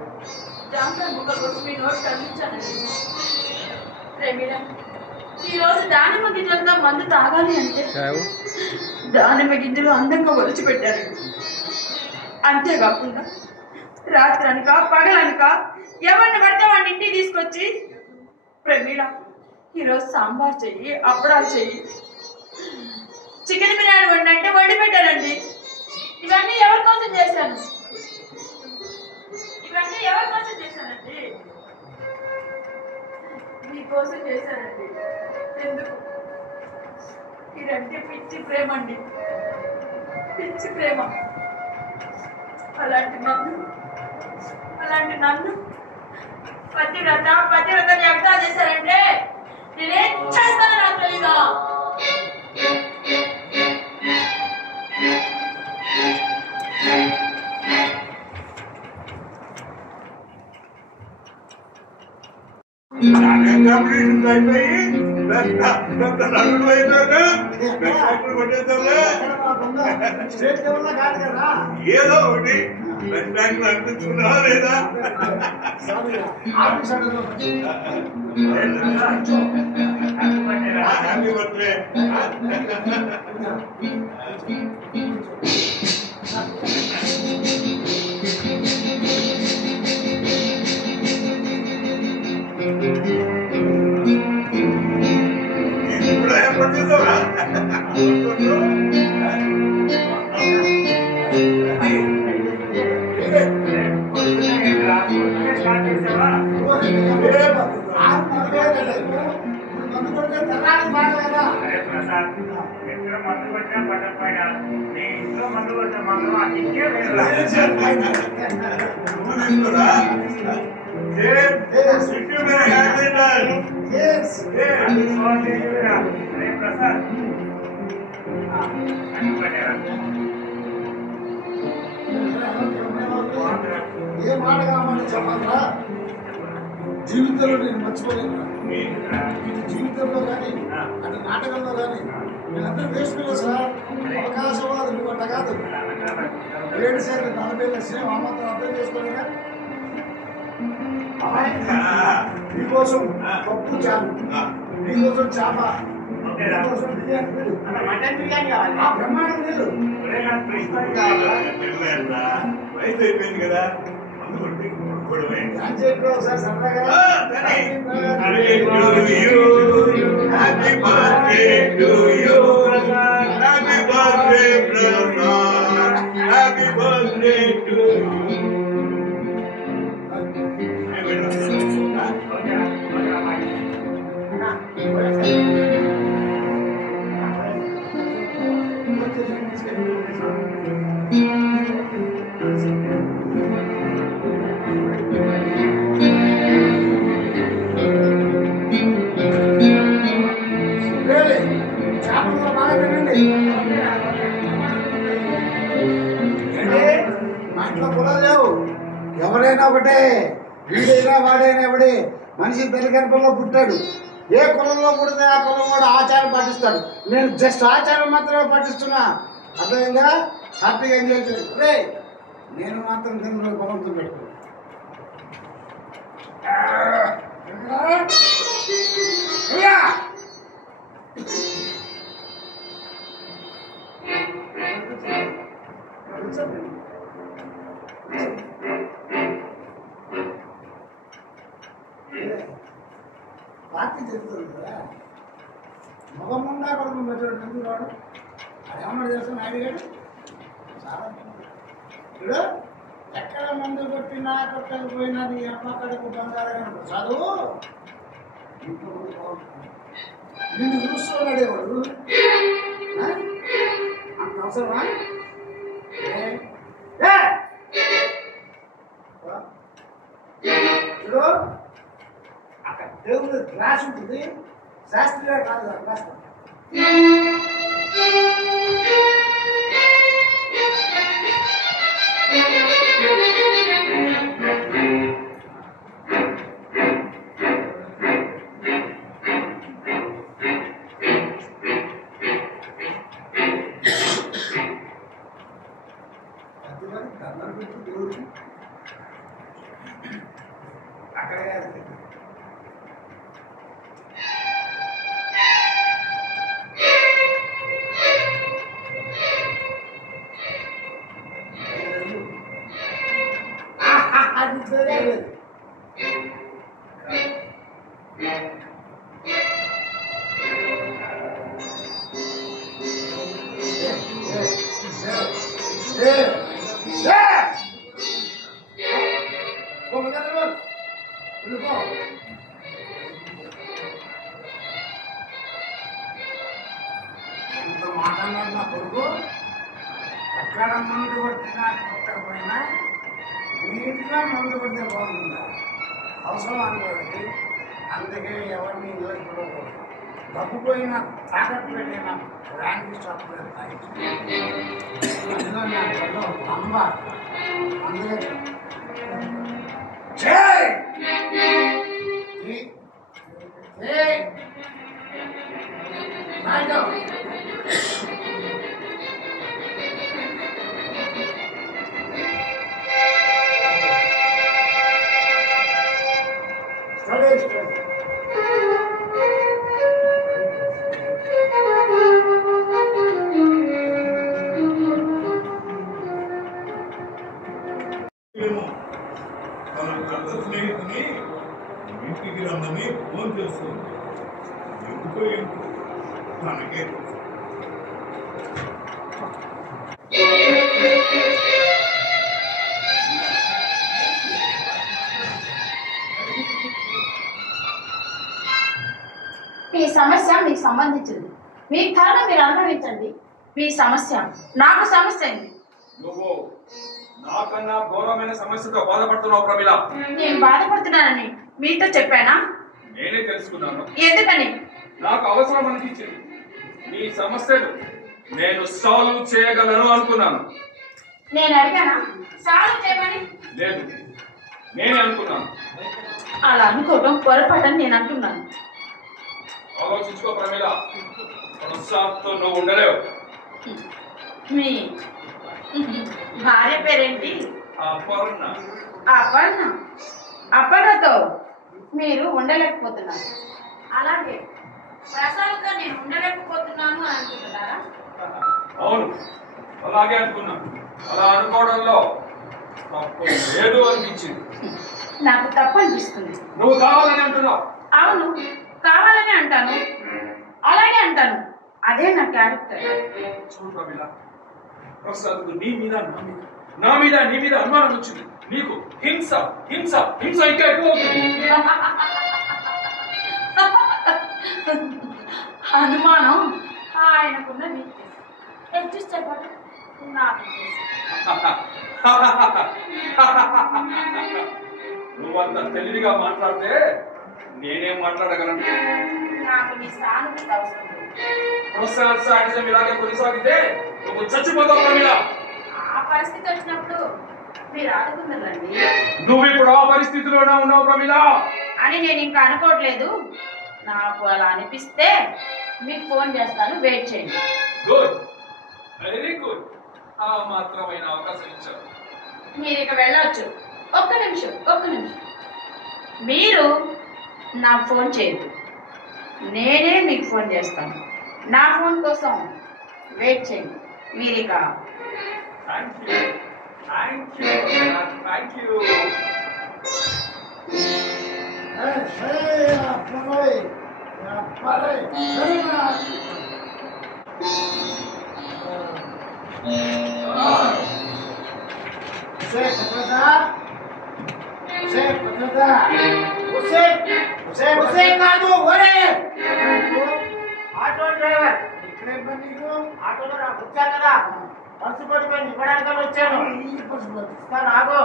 జామకాయ ముక్కల కోసం మీ నోట్ కనిపించానండి. ప్రేమిడ, ఈరోజు దానిమ్మ గింజలతో మందు తాగాలి అంటే దానిమ్మ గింజలు అందంగా ఒలిచిపెట్టారండి. అంతేకాకుండా రాత్రి అనక పగలనక ఎవరిని పడితే వాడిని ఇంటికి తీసుకొచ్చి ప్రమీళ ఈరోజు సాంబార్ చెయ్యి, అప్పడాలు చెయ్యి, చికెన్ బిర్యానీ వండి వండి పెట్టారండి. ఇవన్నీ ఎవరి కోసం చేశాను? చేశానండి? మీకోసం చేశానండి. ఎందుకు? ఇదంటే పిచ్చి ప్రేమ అండి, పిచ్చి ప్రేమ. అలాంటి నన్ను పతివ్రతని ఎగతా చేశారంటే నేనేం చేస్తానో నాకు తెలీదా? ఏదో ఒకటి అనిపించుకున్నావా లేదా? Happy birthday. ఇప్పుడు ఎప్పుడు చూద్దామా? ఏ మాట కావాలని చెప్పాలా? జీవితంలో నేను మర్చిపోలేను. జీవితంలో కానీ అటు నాటకంలో కానీ వీళ్ళందరూ వేసుకున్నారు సార్. అవకాశవాదులు అట్ట కాదు. 7 సార్లు 40 లక్షలు ఆ మాత్రం అర్థం చేసుకోలేదా? నీకోసం పప్పు చాలు, నీకోసం చేప, నీకోసం బిర్యానీ, మటన్ బిర్యానీ కావాలి. బ్రహ్మాండం లేదు. వయసు అయిపోయింది కదా, ఒకసారి సరదాగా happy birthday to you, happy birthday brother, happy birthday to you. చేపలు బాగా తినండి. మా ఇంట్లో కులాలు లేవు. ఎవరైనా ఒకటే, వీడైనా వాడైనా ఎవడే. మనిషి తల్లి గర్భంలో పుట్టాడు. ఏ కులంలో పుడితే ఆ కులం కూడా ఆచారం పాటిస్తాడు. నేను జస్ట్ ఆచారం మాత్రమే పాటిస్తున్నా. అర్థమైందా? హ్యాపీగా ఎంజాయ్ చేయండి. రే నేను మాత్రం తిన్న భగవంతుని పెట్టుకో. పార్టీ జరుగుతుంది కదా, మగముండా కొడుకు మెచ్చాడు. ఎందుకు రాడు? అదేమన్నా తెలుసు నాయుడు గారు చాలా ఇప్పుడు ఎక్కడ మందు కొట్టినా కొట్టకపోయినది అమ్మకడకు బంగారం చదువు. నిన్ను చూస్తున్నాడేవాడు అంత అవసరమా? చూడు అక్కడ దేవుడు క్లాస్ ఉంటుంది. శాస్త్రీయ కాదు క్లాస్. దేవుడికి అక్కడే ఎంత మాట్లాడినాడు నా కొడుకు. ఎక్కడ మందు కొట్టినా కొట్టకపోయినా మీ ఇంట్లో మందు కొడితే బాగుంటుందా? అవసరం అనుకోండి. అందుకే ఎవరిని ఇళ్ళకి చూడకూడదు. డబ్బుపోయినా తాకట్టు పెట్టిన బ్రాండ్ షాప్ వెళ్తాయి. అందులో నా కళ్ళు అమ్మ అందులో తన పెద్ద స్నేహితుని ఇంటికి రమ్మని ఫోన్ చేస్తుంది. ఎందుకో ఏంటో తనకే తెలుసు. ఈ సమస్య మీకు సంబంధించింది. మీ కారణం మీరు అనుభవించండి. మీ సమస్య నాకు సమస్య అయింది. నువ్వు నాకన్నా ఘోరమైన సమస్యతో బాధపడుతున్నావు ప్రమిళ. నేను బాధపడుతున్నానని మీతో చెప్పానా? నేనే తెలుసుకున్నాను. ఎందుకని? నాకు అవసరం అనిపించింది. నీ సమస్యలు నేను సాల్వ్ చేయగలను అనుకున్నాను. నేను అడిగానా సాల్వ్ చేయమని? లేదు, నేనే అనుకున్నాను. అలా అనుకోవడం పొరపాటని నేను అంటున్నాను. ఆలోచించుకో ప్రమిళ, మనశ్శాంతితో నువ్వు ఉండలేవు. మీ భార్య పేరేంటి? అపర్ణ. అపర్ణ. అపర్ణతో మీరు ఉండలేకపోతున్నారు. అలాగే ప్రసాద్తో నేను ఉండలేకపోతున్నాను అని అనుకుంటున్నారా? అవును, అలాగే అనుకున్నా. అలా అనుకోవడంలో తప్పు లేదు అనిపించింది. నాకు తప్పు అనిపిస్తుంది. నువ్వు కావాలని అంటున్నావు. అవును, కావాలని అంటాను, అలాగే అంటాను. అదే నా క్యారెక్టర్. చూడు ప్రమిళ, ప్రసాద్కు నీ మీద నా మీద నీ మీద అనుమానం వచ్చింది. నీకు హింస హింస హింస ఇంకా ఎక్కువ అవుతుంది. అనుమానం ఆయనకున్న వీక్నెస్. అడ్జస్ట్ అయిపోవడం నా వీక్నెస్. నువ్వంత తెలివిగా మాట్లాడితే నేనేం మాట్లాడగలను? నాకు నీ సానుభూతి అవసరం లేదు. ప్రసాద్ సాటిజం ఇలాగే కొనసాగితే నువ్వు చచ్చిపోతావు ప్రమిళ. ఆ పరిస్థితి వచ్చినప్పుడు మీరు ఆదుకుందండి. నువ్వు ఇప్పుడు ఆ పరిస్థితిలోనే ఉన్నావు ప్రమిళ అని నేను ఇంకా అనుకోవట్లేదు. నాకు అలా అనిపిస్తే మీకు ఫోన్ చేస్తాను, వెయిట్ చేయండి. Good, very good. ఆ మాత్రమైన అవకాశం ఇచ్చావు. మీరు ఇక వెళ్ళవచ్చు. ఒక్క నిమిషం. మీరు నాకు ఫోన్ చేయద్దు, నేనే మీకు ఫోన్ చేస్తాను. నా ఫోన్ కోసం వెయిట్ చేయండి. మీరు ఇక థ్యాంక్ యూ. కాదు ఆటో డ్రైవర్. ఇక్కడే నీకు ఆటోలో నాకు వచ్చాను కదా, పర్సు పడిపోయింది, ఇవ్వడానికి వచ్చాను. ఆగో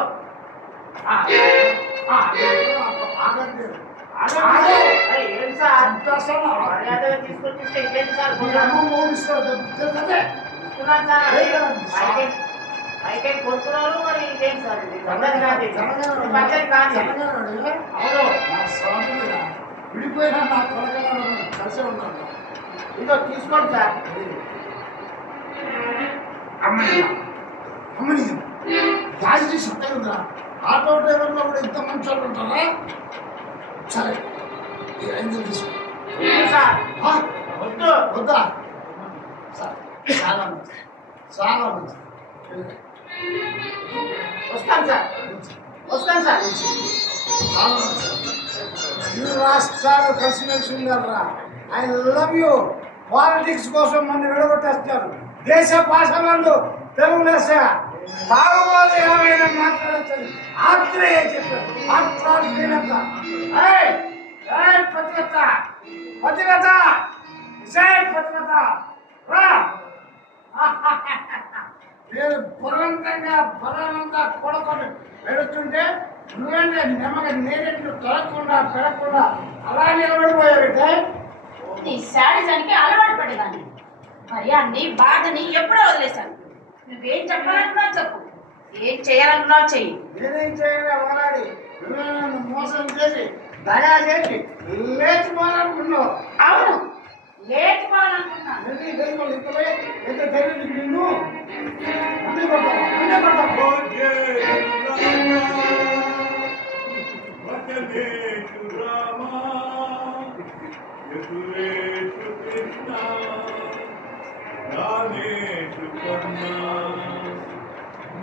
ఏంటి సార్ మర్యాదగా తీసుకొని ఇంకేంటి సార్? ఇస్తున్నాను సార్. అయితే కొడుతున్నారు మరి ఇంకేంటి సార్? పద్ధతి కాదు. అవును, విడిపోయినా నా కొలకలను కలిసే ఉన్నాను. ఇదో తీసుకోండి సార్. అమ్మని యాజీ సత్తా ఉందా? ఆటో డ్రైవర్లో కూడా ఇంత మంచి వాళ్ళు ఉంటారా? సరే, ఈ 5 తీసుకో సార్. వద్దా సార్? చాలా మంచి, చాలా మంచి. వస్తాను సార్. చాలా మంచి. 2 రాష్ట్రాలు కలిసిమెలిసి ఉన్నారా? I love you. పాలిటిక్స్ కోసం నన్ను విడగొట్టేస్తారు. దేశ భాషలందు తెలుగు లెస్స. తాగుబోతు ఏమైనా మాట్లాడచ్చు. ఆత్రేయ చెప్పారు. నేను బలవంతంగా కొడకొని పెడుతుంటే నువ్వేంటే నెమ్మగా నేరెట్లు తొలగకుండా పెరగకుండా అలా నిలబడిపోయావంటే నీ శాడిజానికి అలవాటు పడేదాన్ని మరి అన్ని బాధని ఎప్పుడో వదిలేశాను. నువ్వేం చెప్పాలనుకున్నావు చెప్పు, ఏం చేయాలనుకున్నావు చెయ్యి. నేనేం చేయాలి అవరాడి నువ్వే నన్ను మోసం చేసి దగా చేసి లేచిపోవాలనుకున్నావు. అవును, లేచిపోవాలనుకున్నాను. ఎంత ధైర్యం నిన్ను అన్నీ కొడతావు. వచనేషు రామా యదురేషు కృష్ణ దానేషు కర్ణ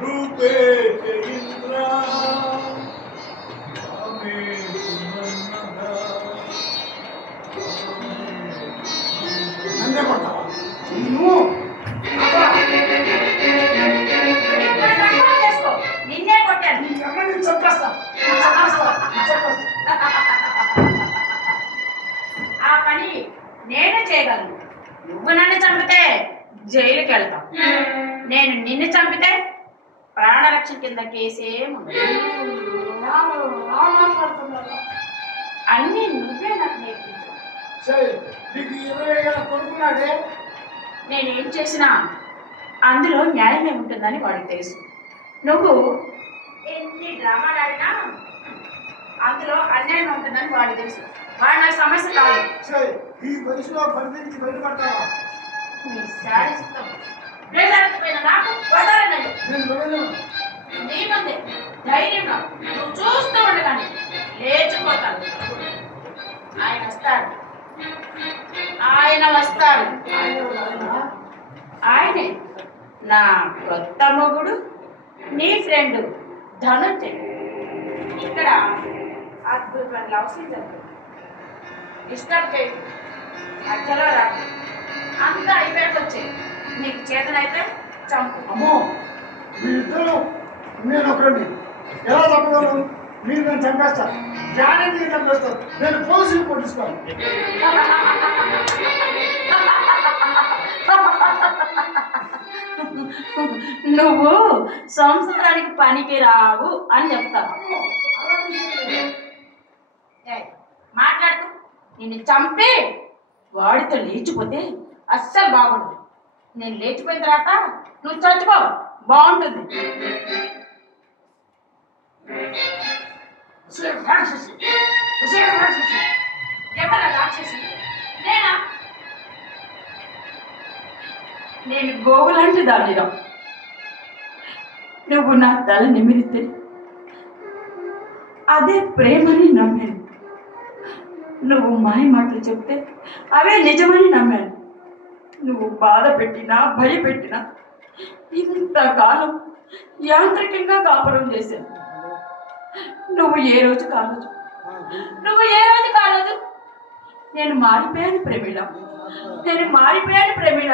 రూపేష ఇంద్ర రామేషు మన్మథ. నన్నే కొడతావా నిన్ను? చేసుకో, నిన్నే కొట్టాను. నీ అమ్మని చంపేస్తా. ఆ పని నేనే చేయగలను. నువ్వు నన్ను చంపితే జైలుకి వెళ్తావు, నేను నిన్ను చంపితే ప్రాణరక్షణ కింద కేసేముండదు. అన్నీ నువ్వే నాకు నేర్పించావు. సరే నీకు 20 ఏళ్ళ కొడుకున్నాడే. నేనేం చేసినా అందులో న్యాయమే ఉంటుందని వాడికి తెలుసు. నువ్వు ఎన్ని డ్రామాలు ఆడినా అందులో అన్యాయం ఉంటుందని వాడికి తెలుసు. వాడు నాకు సమస్య కాదు. సరే ఈ వయసులో పరిధించి బయటపడతావా? నీ శాడిస్తం బేజారిపోయిన నాకు వదలనండి. నేను వెళ్ళను. నీ ముందే ధైర్యంగా నువ్వు చూస్తూ ఉండగానే లేచిపోతాను. ఆయన వస్తాడు, ఆయన వస్తాడు. ఆయనే నా కొత్త మొగుడు, నీ ఫ్రెండ్ ధనుంజయ్. ఇక్కడ అద్భుతమైన లవ్ సీన్ జరుగుతుంది. డిస్టర్బ్ చేయి, మధ్యలో రా. అంతా అయిపోయాక వచ్చేది. నీకు చేతనైతే చంపు. అమ్మో మీరిద్దరు నేను ఒకరిని ఎలా చంపగలను? మీరు నేను చంపేస్తాను, గ్యారెంటీ చంపేస్తాను. నేను పోలీసులు కొట్టిస్తాను. నువ్వు సంసారానికి పనికి రావు అని చెప్తావు. మాట్లాడుతూ నిన్ను చంపి వాడితో లేచిపోతే అస్సలు బాగుండదు. నేను లేచిపోయిన తర్వాత నువ్వు చచ్చిపో, బాగుంటుంది. ఎవరా రాక్షసి? నేనా? నేను గోవులాంటి దానిరా. నువ్వు నా తల నిమిరితే అదే ప్రేమని నమ్మాను. నువ్వు మాయ మాటలు చెప్తే అవే నిజమని నమ్మాను. నువ్వు బాధ పెట్టినా భయపెట్టినా ఇంతకాలం యాంత్రికంగా కాపురం చేశాను. నువ్వు ఏ రోజు కాలేదు, నేను మారిపోయాను ప్రమీళ,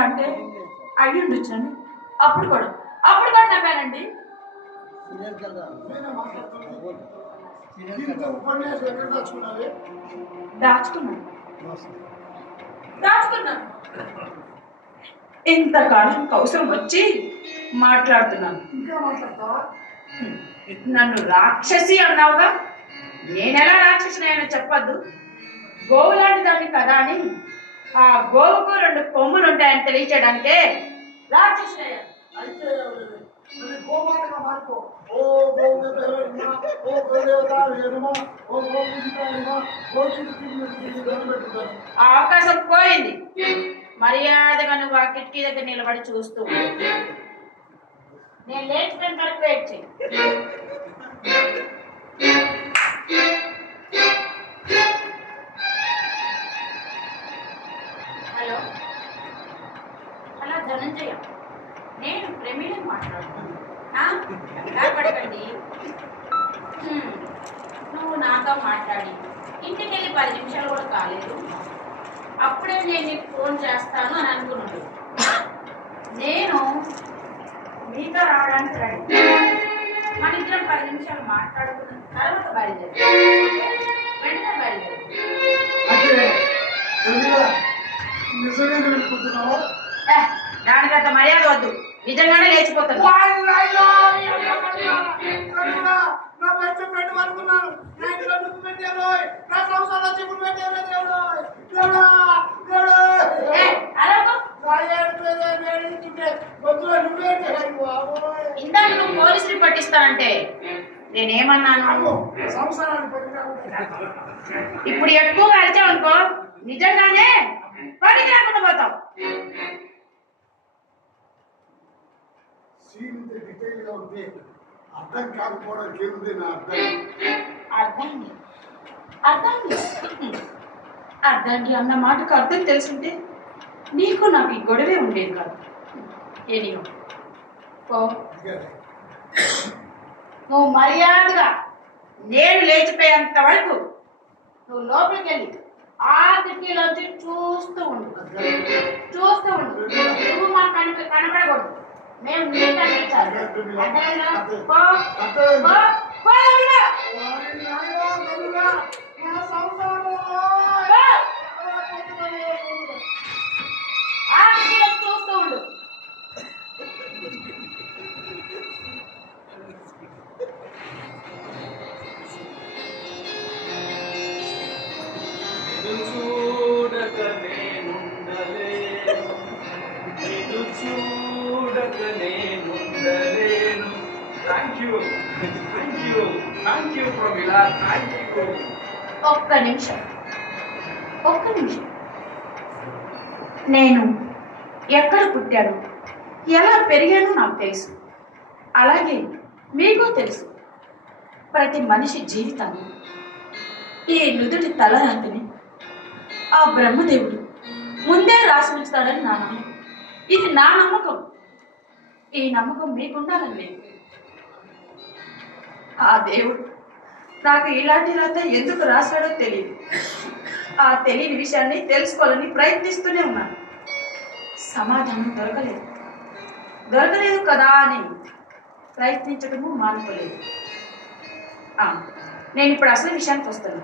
అంటే అయ్యి ఉండొచ్చాను. అప్పుడు కూడా నమ్మానండి. దాచుకున్నాను. ఇంతకాలం కౌశలం వచ్చి మాట్లాడుతున్నాను. నన్ను రాక్షసి అన్నావుగా, నేనెలా రాక్షసినైనా చెప్పద్దు. గోవులాంటి దాన్ని కదా అని ఆ గోవుకు 2 కొమ్ములు ఉంటాయని తెలియచేయడానికే రాక్షసి. అవకాశం పోయింది. మర్యాదగా నువ్వు ఆ కిటికీ దగ్గర నిలబడి చూస్తూ నేను లేచిపోయిన వరకు వెయిట్ చేయి. హలో ధనంజయ, నేను ప్రమీళ మాట్లాడుతున్నాను. పడకండి. నువ్వు నాతో మాట్లాడి ఇంటికి వెళ్ళి 10 నిమిషాలు కూడా కాలేదు. అప్పుడే నేను నీకు ఫోన్ చేస్తాను అని అనుకున్నాడు. నేను మీతో రావడానికి రెడీ. మన ఇద్దరం 10 నిమిషాలు మాట్లాడుకున్న తర్వాత బయలుదేరి వెంటనే బయలుదేరి. నిజంగా వెళ్ళిపోతున్నావా? దానికంత మర్యాద వద్దు. నిజంగానే లేచిపోతాను. నా బెస్ట్ ఫ్రెండ్ అనుకున్నాను. నా ఇంట్లో నువ్వు పెట్టాను, నా సంసారంలో చిక్కులు పెట్టాను. ఇందాక నువ్వు పోలీసులు పట్టిస్తానంటే నేనేమన్నాను? ఇప్పుడు ఎక్కువగా అరిచావు అనుకో, నిజంగానే పనికి రాకుండా పోతావు. అర్థం కాకపోవడానికి ఏముంది నా అర్థాన్ని అర్థాన్ని అర్థాన్ని అన్న మాటకు అర్థం తెలుసుంటే నీకు నాకు ఈ గొడవే ఉండేది కాదు. ఏనియో నువ్వు మర్యాదగా నేను లేచిపోయేంత వరకు నువ్వు లోపలికి వెళ్ళి ఆ కిటికీలోంచి చూస్తూ ఉండు. నువ్వు మాకు కనపడకూడదు, మేము నీకు కనిపించాలి. ఆ కిటికీలో చూస్తూ ఉండు. చూడక నేనుండలేను, నిన్ను చూడక నేనుండలేను. Thank you Pramila, thank you. ఒక్క నిమిషం. నేను ఎక్కడ పుట్టాను, ఎలా పెరిగానో నాకు తెలుసు. అలాగే మీకు తెలుసు. ప్రతి మనిషి జీవితాన్ని, ఈ నుదుటి తలరాతిని ఆ బ్రహ్మదేవుడు ముందే రాసి ఉంచుతాడని నా నమ్మకం. ఇది నా నమ్మకం. ఈ నమ్మకం మీకుండాలని లేదు. ఆ దేవుడు నాకు ఇలాంటి రాత ఎందుకు రాశాడో తెలియదు. ఆ తెలియని విషయాన్ని తెలుసుకోవాలని ప్రయత్నిస్తూనే ఉన్నాను. సమాధానం దొరకలేదు కదా అని ప్రయత్నించడము మానుకోలేదు. నేను ఇప్పుడు అసలు విషయానికి వస్తాను.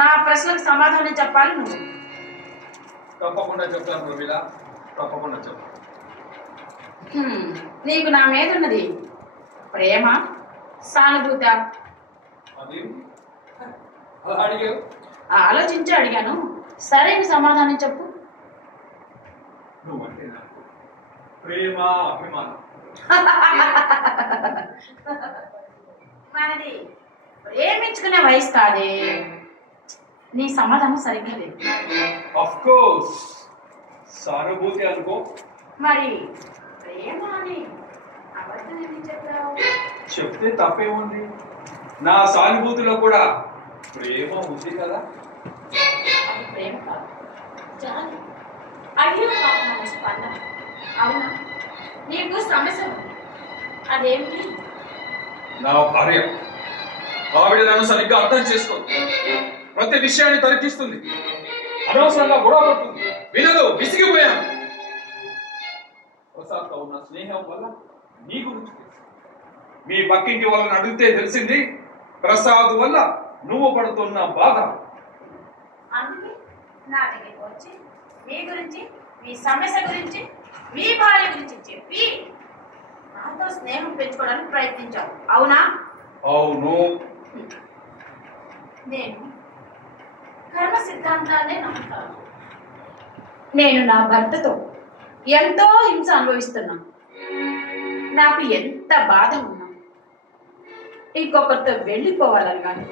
నా ప్రశ్నకు సమాధానం చెప్పాలి నువ్వు. తప్పకుండా చెప్తాను ప్రమిళ, తప్పకుండా చెప్తాను. నీకు నా మీద ఉన్నది ప్రేమ, సానుభూత? అది అలా అడిగావు. ఆలోచించి అడిగాను. సరైన సమాధానం చెప్పు. నువ్వంటే నాకు ప్రేమ, అభిమానం. మనది ప్రేమించుకునే వయసు కాదే. నీ సమాధానం సరిగ్గా లేదు. ఆఫ్ కోర్స్ సానుభూతి అనుకో. మరి ప్రేమ అని అబద్ధం ఎందుకు చెప్పావు? చెప్తే తప్పేముంది? నా సానుభూతిలో కూడా ప్రేమ ఉంది కదా. అది ప్రేమ కాదు, జాలి. అయ్యో పాప మన స్పందన. అవునా? నీకు సమస్య ఉంది. అదేమిటి? నా భార్య. ఆవిడ నన్ను సరిగ్గా అర్థం చేసుకో. ప్రతి విషయాన్ని తరికిస్తుంది, అనవసరంగా గొడవ పడుతుంది, వినదు. విసిగిపోయాను. ప్రసాద్తో ఉన్న స్నేహం వల్ల నీ గురించి తెలుసు. మీ పక్కింటి వాళ్ళని అడిగితే తెలిసింది ప్రసాద్ వల్ల నువ్వు పడుతున్న బాధ. అందుకే నా దగ్గరికి వచ్చి మీ గురించి, మీ సమస్య గురించి, మీ భార్య గురించి చెప్పి నాతో స్నేహం పెంచుకోవడానికి ప్రయత్నించావు. అవునా? అవును. నేను కర్మ సిద్ధాంతాన్నే నమ్ముతాను. నేను నా భర్తతో ఎంతో హింస అనుభవిస్తున్నా. నాకు ఎంత బాధ ఉన్నా ఇంకొకరితో వెళ్ళిపోవాలని కానీ,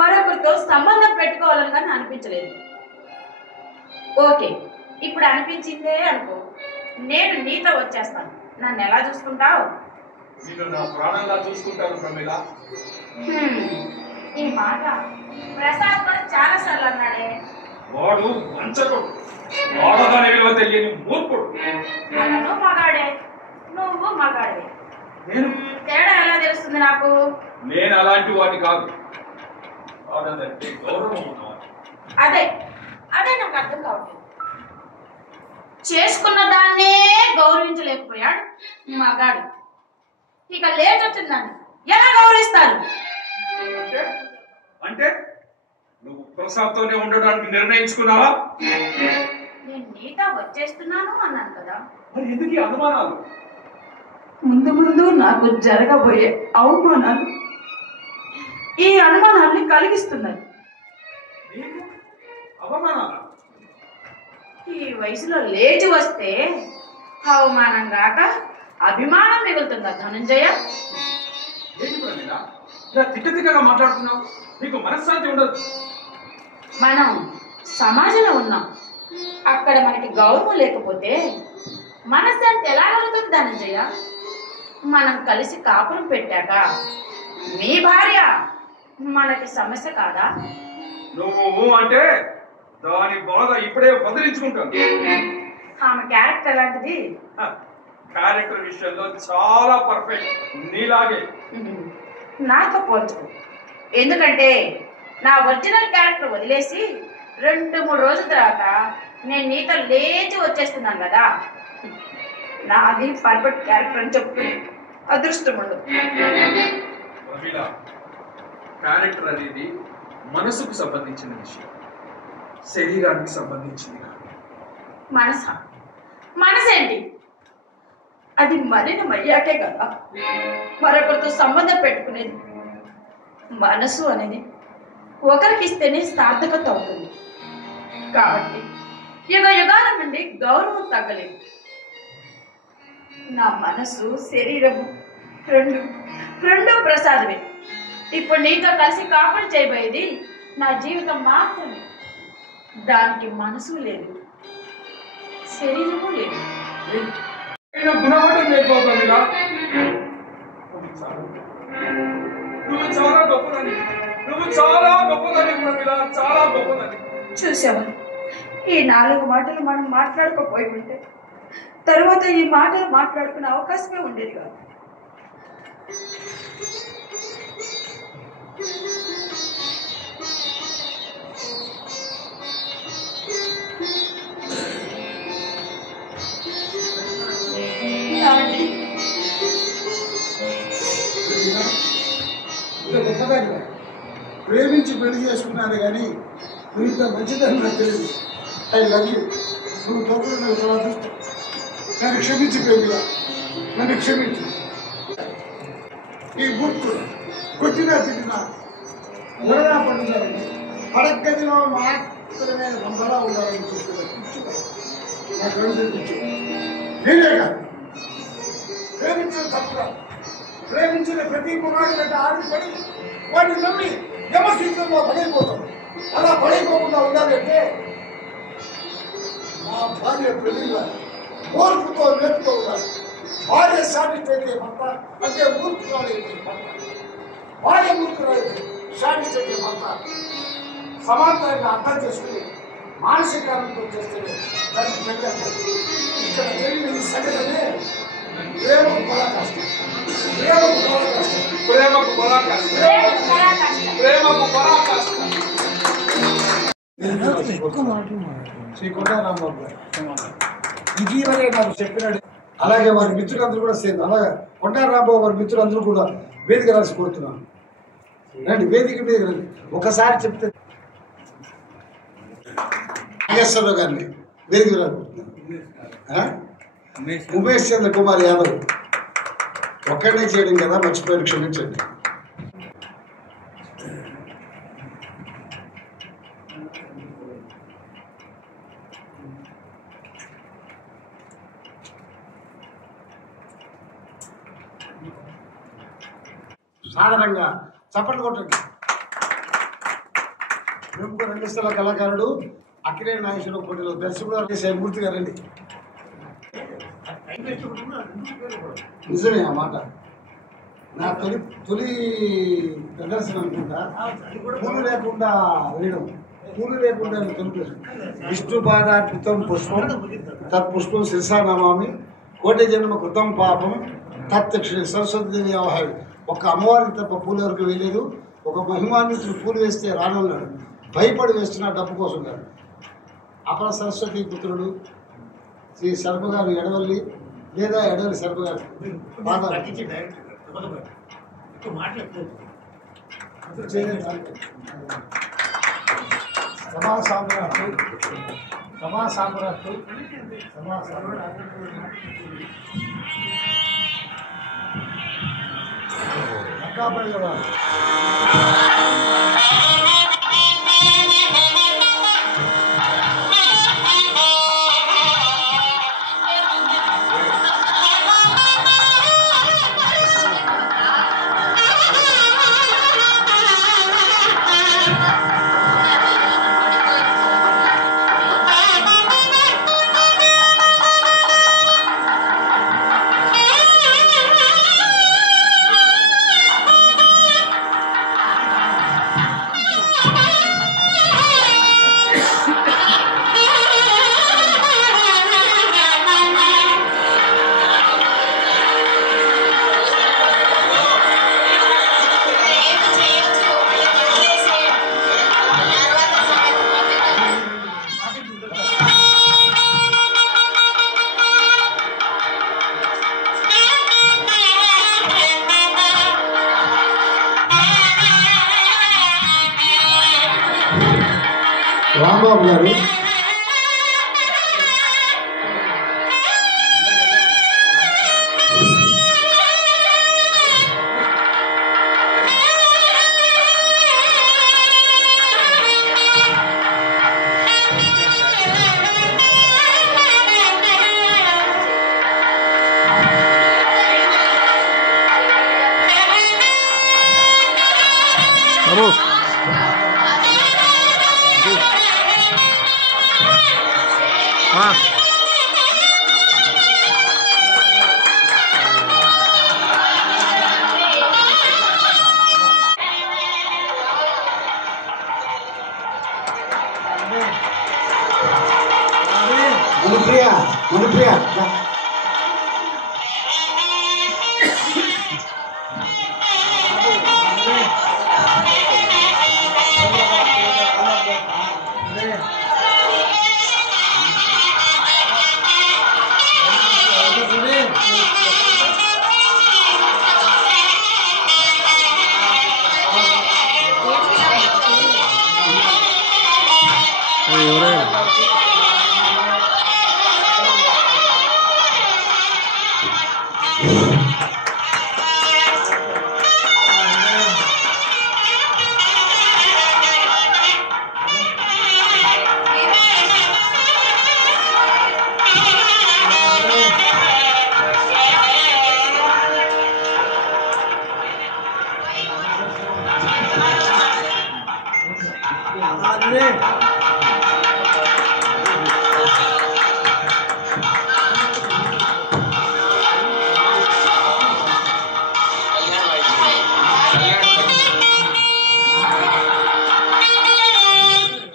మరొకరితో సంబంధం పెట్టుకోవాలని కానీ అనిపించలేదు. ఓకే, ఇప్పుడు అనిపించిందే అనుకో, నేను నీతో వచ్చేస్తాను. నన్ను ఎలా చూసుకుంటావు? నేను నా ప్రాణంగా చూసుకుంటాను ప్రమిళ. ఈ మాట ప్రసాద్ కూడా చాలా సార్లు అన్నాడే. వాడు వంచకుడు, వాడదాని విలువ తెలియని మూర్ఖుడు. అతను మగాడే, నువ్వు మగాడే. నేను తేడా ఎలా తెలుస్తుంది నాకు? నేను అలాంటి వాడిని కాదు. వాడంటే గౌరవం ఉన్నవాడు. అదే నాకు అర్థం కావట్లేదు. చేసుకున్న దాన్నే గౌరవించలేకపోయాడు మగాడు. ఇక లేచొచ్చిందాన్ని ఎలా గౌరవిస్తారు? అంటే నువ్వు ప్రసాద్తోనే ఉండడానికి నిర్ణయించుకున్నావా? నేను నీతో వచ్చేస్తున్నాను అన్నాను కదా. మరి ఎందుకు ఈ అనుమానాలు? ముందు ముందు నాకు జరగబోయే అవమానాలు ఈ అనుమానాల్ని కలిగిస్తున్నాయి. నీకు అవమానాలా? ఈ వయసులో లేచి వస్తే అవమానం రాక అభిమానం మిగులుతుందా ధనంజయ? ఏంటి ప్రమీల, ఇలా తిక్కగా మాట్లాడుతున్నావు? నీకు మనశ్శాంతి ఉండదు. మనం సమాజంలో ఉన్నాం, అక్కడ మనకి గౌరవం లేకపోతే మనశ్శాంతి ఎలా కలుగుతుంది ధనంజయ? మనం కలిసి కాపురం పెట్టాక మీ భార్య మనకి సమస్య కాదా? నువ్వు అంటే దాని బాధ ఇప్పుడే వదిలించుకుంటాను. ఆమె క్యారెక్టర్ ఎలాంటిది? క్యారెక్టర్ విషయంలో చాలా పర్ఫెక్ట్, నీలాగే. నాతో పోల్చుకో. ఎందుకంటే నా ఒరిజినల్ క్యారెక్టర్ వదిలేసి 2-3 రోజుల తర్వాత నేను నీతో లేచి వచ్చేస్తున్నాను కదా. నాది పర్ఫెక్ట్ క్యారెక్టర్ అని చెప్పుకుని అదృష్టం ఉండదు. క్యారెక్టర్ అనేది మనసుకు సంబంధించిన విషయం, శరీరానికి సంబంధించింది కాదు. మనసేంటి? అది మలినమయ్యాకే కదా మరొకరితో సంబంధం పెట్టుకునేది. మనసు అనేది ఒకరికి ఇస్తేనే సార్థకత అవుతుంది. కాబట్టి యుగాల నుండి గౌరవం తగ్గలేదు. నా మనసు శరీరము రెండు ప్రసాదమే. ఇప్పుడు నీతో కలిసి కాపురం చేయబోయేది నా జీవితం మాత్రమే. దానికి మనసు లేదు, శరీరము లేదు. గుణపటం లేకపోతుందిరా. నువ్వు చాలా గొప్పదని, ప్రమీల, చాలా గొప్పదని. చూసావా, ఈ 4 మాటలు మనం మాట్లాడకపోయి ఉంటే తర్వాత ఈ మాటలు మాట్లాడుకునే అవకాశమే ఉండేది కాదు. గొప్పదాన్ని ప్రేమించి పెళ్లి చేసుకున్నాను కానీ నువ్వు ఇంత మంచిదని నాకు తెలియదు. I love you. నువ్వు తోడు నాకు చాలా అదృష్టం. నన్ను క్షమించి పెళ్ళిగా, నన్ను క్షమించు. ఈ బుట్టు కొట్టినా తిట్టినా ఎవరైనా పడుతున్నారని పడగదిలో మాత్రమే రంబలా ఉండాలని చూస్తున్నా. కూర్చో, నా కళ్ళు కూర్చో. నేనే కాదు, ప్రేమించిన తప్పుగా ప్రేమించిన ప్రతి కుమారుడు గంట ఆడిపడి వాడిని నమ్మి యమస్థితిలో పడైపోతాం. అలా పడైపోకుండా ఉండాలంటే నా భార్య పెళ్లిగా ఓర్పుతో నేర్పుతూ ఉండాలి. భార్య శాడిస్ట్ అయితే భర్త అంటే మూర్ఖురాలైతే భర్త, భార్య మూర్ఖురాలైతే శాడిస్ట్ అయితే భర్త సమాంతరంగా అర్థం చేసుకుని మానసికారంతో చేస్తేనే దానికి పెళ్లి అంటారు. ఇక్కడ జరిగిన ఈ సంఘటనే ప్రేమకు పరాకాష్ఠ. శ్రీ కొండా రాంబాబు గారు ఇటీవలే నాకు చెప్పినాడు. అలాగే వారి మిత్రులందరూ కూడా సేమ్ అలాగే కొండా రాంబాబు వారి మిత్రులందరూ కూడా వేదిక రాసి కోరుతున్నాను. రండి, వేదిక మీద రండి. ఒకసారి చెప్తే నాగేశ్వరరావు గారిని వేదిక రాకుంటున్నాను. ఉమేష్ చంద్ర కుమార్ యాదవ్ ఒక్కడనే చేయడం కదా, మర్చిపోయారు, క్షమించండి. సాధారణంగా చప్పట్లు కొట్టండి. ప్రముఖ రంగస్థల కళాకారుడు అక్కినే నాగేశ్వరరావు పోటీలో దర్శకుడు మూర్తి గారండి. నిజమే ఆ మాట. నా తొలి ప్రదర్శన అనుకుంటా. పూలు లేకుండా వేయడం, పూలు లేకుండా తొలి విష్ణు పాదార్పితం పుష్పం తత్పుష్పం శిరసా నమామి కోటి జన్మ కృతం పాపం తత్క్షి సరస్వతిదేవి ఆహారం. ఒక అమ్మవారికి తప్ప పూలు ఎవరికి వేయలేదు. ఒక మహిమాన్వితుడు పూలు వేస్తే రానున్నాడు, భయపడి వేస్తున్న డబ్బు కోసం కాదు. అపర సరస్వతి పుత్రుడు శ్రీ శర్మ గారు ఎడవల్లి లేదా ఎడవల్లి శర్మ గారు సభా సాంద్రాన్ని సభా సామ్రాట్ నక్కాపల్లి వారు రాంబాబు గారు మనుప్రియ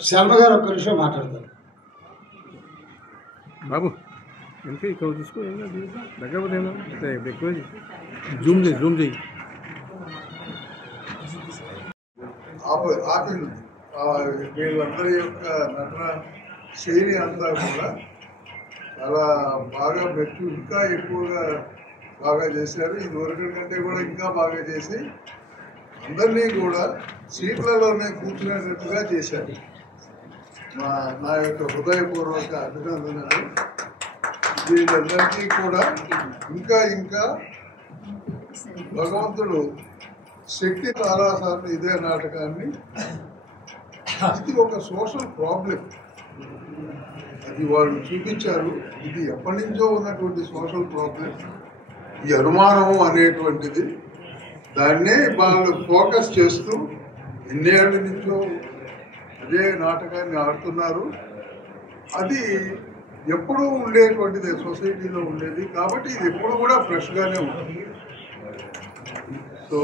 శర్మ గారు ఒక్క నిమిషం మాట్లాడతారు. బాబు ఎంత ఇక్కడ తీసుకో దగ్గర పోతే ఎక్కువ జూమ్ చేయి వీళ్ళందరి యొక్క నటన శైలి అంతా కూడా చాలా బాగా మెచ్చు ఇంకా ఎక్కువగా బాగా చేశారు. ఇదివరకు కంటే కూడా ఇంకా బాగా చేసి అందరినీ కూడా సీట్లలోనే కూర్చునేటట్టుగా చేశారు. నా యొక్క హృదయపూర్వక అభినందనలు. వీళ్ళందరికీ కూడా ఇంకా ఇంకా భగవంతుడు శక్తి చాలాసార్లు ఇదే నాటకాన్ని ఇది ఒక సోషల్ ప్రాబ్లం అది వాళ్ళు చూపించారు. ఇది ఎప్పటి నుంచో ఉన్నటువంటి సోషల్ ప్రాబ్లం. ఈ అనుమానం అనేటువంటిది దాన్నే వాళ్ళు ఫోకస్ చేస్తూ ఎన్నేళ్ల నుంచో అదే నాటకాన్ని ఆడుతున్నారు. అది ఎప్పుడూ ఉండేటువంటిది సొసైటీలో ఉండేది కాబట్టి ఇది ఎప్పుడు కూడా ఫ్రెష్గానే ఉంటుంది. సో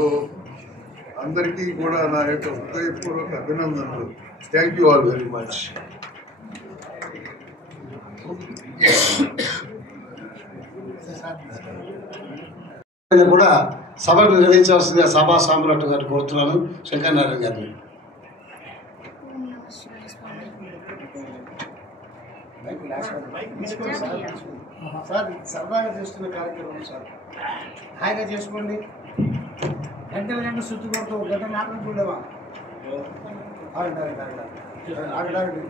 అందరికీ కూడా నా యొక్క హృదయపూర్వక అభినందనలు. Thank you all very much. కూడా సభను నిర్వహించవలసిందిగా సభా సామ్రాట్ గారు కోరుతున్నాను. శంకర్ నారాయణ గారిని. సార్ సరదాగా చేస్తున్న కార్యక్రమం సార్, హాయిగా చేసుకోండి. గంటల శుద్ధి కొడుతూ గంట నాటకం చూడవా ఆగండి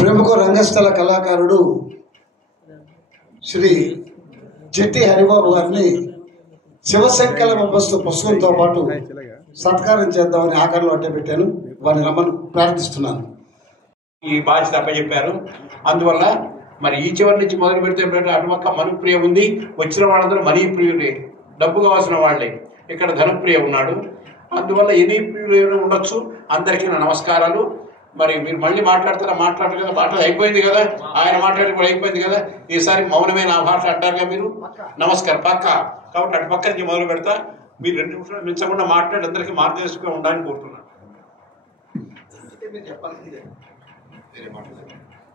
ప్రముఖ రంగస్థల కళాకారుడు శ్రీ జట్టి హరిబాబు గారిని శివశంకర పుస్తకంతో పాటు సత్కారం చేద్దామని ఆఖరిలో అడ్డపెట్టాను. వారిని రమ్మని ప్రార్థిస్తున్నాను. ఈ బాధ్యత అప్పచెప్పారు. అందువల్ల మరి ఈ చివరి నుంచి మొదలు పెడితే అటుపక్క మనుప్రియ ఉంది, వచ్చిన వాళ్ళందరూ మనీ ప్రియులే, డబ్బు కావాల్సిన వాళ్ళే. ఇక్కడ ధనప్రియ ఉన్నాడు. అందువల్ల ఎనీ ప్రియులు ఏమైనా ఉండొచ్చు. అందరికీ నా నమస్కారాలు. మరి మీరు మళ్ళీ మాట్లాడతారా? మాట్లాడరు కదా, మాట్లాడి అయిపోయింది కదా, ఆయన మాట్లాడి కూడా అయిపోయింది కదా. ఈసారి మౌనమే నా భాష అంటారుగా మీరు. నమస్కారం పక్క. కాబట్టి అటు పక్క నుంచి మొదలు పెడతా. మీరు 2 నిమిషాలు మించకుండా మాట్లాడి అందరికీ మార్గదర్శకంగా ఉండాలని కోరుతున్నాను.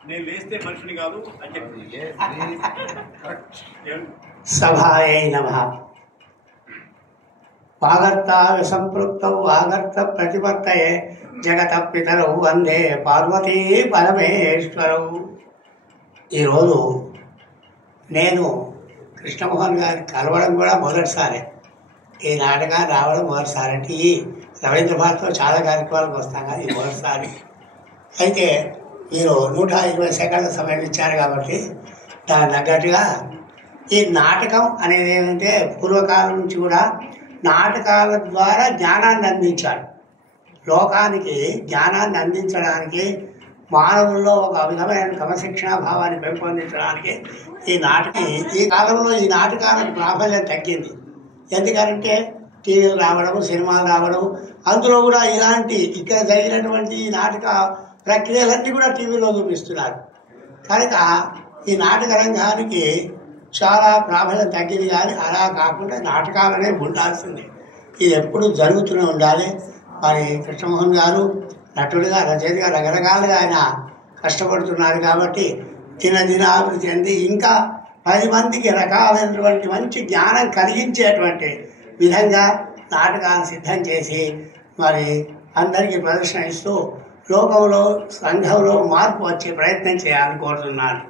నేను లేస్తే మనిషిని కాదు అని చెప్పి సభాయై నమః. వాగర్త సంపృక్తౌ వాగర్త ప్రతిపత్తయే జగత పితరౌ వందే పార్వతీ పరమేశ్వరౌ. ఈరోజు నేను కృష్ణమోహన్ గారి కలవడం కూడా మొదటిసారి, ఈ నాటకాన్ని రావడం మొదటిసారి. అంటే ఈ రవీంద్ర భారతిలో చాలా కార్యక్రమాలకు వస్తాం కానీ ఇది మొదటిసారి. అయితే మీరు 120 సెకండ్ల సమయం ఇచ్చారు కాబట్టి దాని తగ్గట్టుగా ఈ నాటకం అనేది ఏంటంటే పూర్వకాలం నుంచి కూడా నాటకాల ద్వారా జ్ఞానాన్ని అందించాడు. లోకానికి జ్ఞానాన్ని అందించడానికి, మానవుల్లో ఒక విధమైన క్రమశిక్షణ భావాన్ని పెంపొందించడానికి ఈ కాలంలో ఈ నాటకాలకు ప్రాబల్యం తగ్గింది. ఎందుకంటే టీవీలు రావడం, సినిమాలు రావడం, అందులో కూడా ఇలాంటి ఇక్కడ జరిగినటువంటి ఈ నాటక ప్రక్రియలన్నీ కూడా టీవీలో చూపిస్తున్నారు. కనుక ఈ నాటక రంగానికి చాలా ప్రాబల్యం తగ్గింది. కానీ అలా కాకుండా నాటకాలనే ఉండాల్సింది. ఇది ఎప్పుడు జరుగుతూనే ఉండాలి. మరి కృష్ణమోహన్ గారు నటుడిగా, రచయితగా రకరకాలుగా ఆయన కష్టపడుతున్నారు కాబట్టి దినాభివృద్ధి చెంది ఇంకా 10 మందికి రకాలైనటువంటి మంచి జ్ఞానం కలిగించేటువంటి విధంగా నాటకాలను సిద్ధం చేసి మరి అందరికీ ప్రదర్శన ఇస్తూ లోకంలో, సంఘంలో మార్పు వచ్చే ప్రయత్నం చేయాలని కోరుతున్నాను.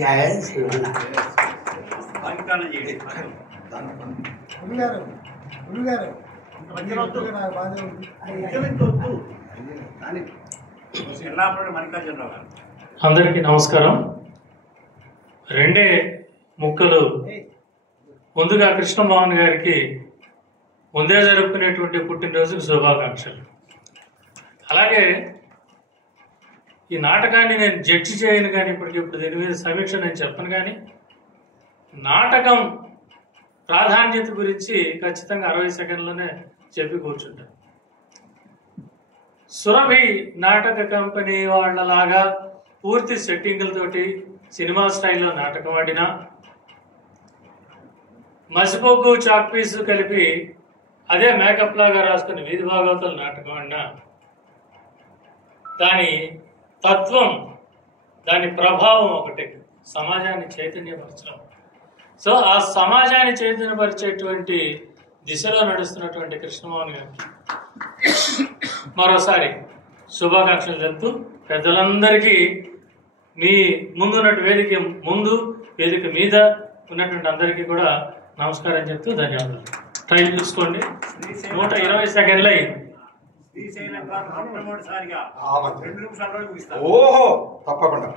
జయ శ్రీమన్నారాయణ. అందరికీ నమస్కారం. 2 ముక్కలు. ముందుగా కృష్ణమోహన్ గారికి ముందే జరుపుకునేటువంటి పుట్టినరోజుకు శుభాకాంక్షలు. అలాగే ఈ నాటకాన్ని నేను జడ్జి చేయను కానీ ఇప్పుడు దీని మీద సమీక్ష నేను చెప్పను. కానీ నాటకం ప్రాధాన్యత గురించి ఖచ్చితంగా 60 సెకండ్లోనే చెప్పి కూర్చుంటాను. సురభి నాటక కంపెనీ వాళ్ళలాగా పూర్తి సెట్టింగులతోటి సినిమా స్టైల్లో నాటకం ఆడినా, మసిపోకు చాక్ పీసు కలిపి అదే మేకప్ లాగా రాసుకుని వీధి భాగవతల నాటకం ఆడినా, దాని తత్వం, దాని ప్రభావం ఒకటి, సమాజాన్ని చైతన్యపరచడం. సో ఆ సమాజాన్ని చైతన్యపరిచేటువంటి దిశలో నడుస్తున్నటువంటి కృష్ణమోహన్ గారికి మరోసారి శుభాకాంక్షలు చెప్తూ, పెద్దలందరికీ మీ ముందున్నట్టు వేదిక మీద ఉన్నటువంటి అందరికీ కూడా నమస్కారం చెప్తూ ధన్యవాదాలు. టైం చూసుకోండి, 120 సెకండ్లు అయింది. ఓహో, తప్పకుండా.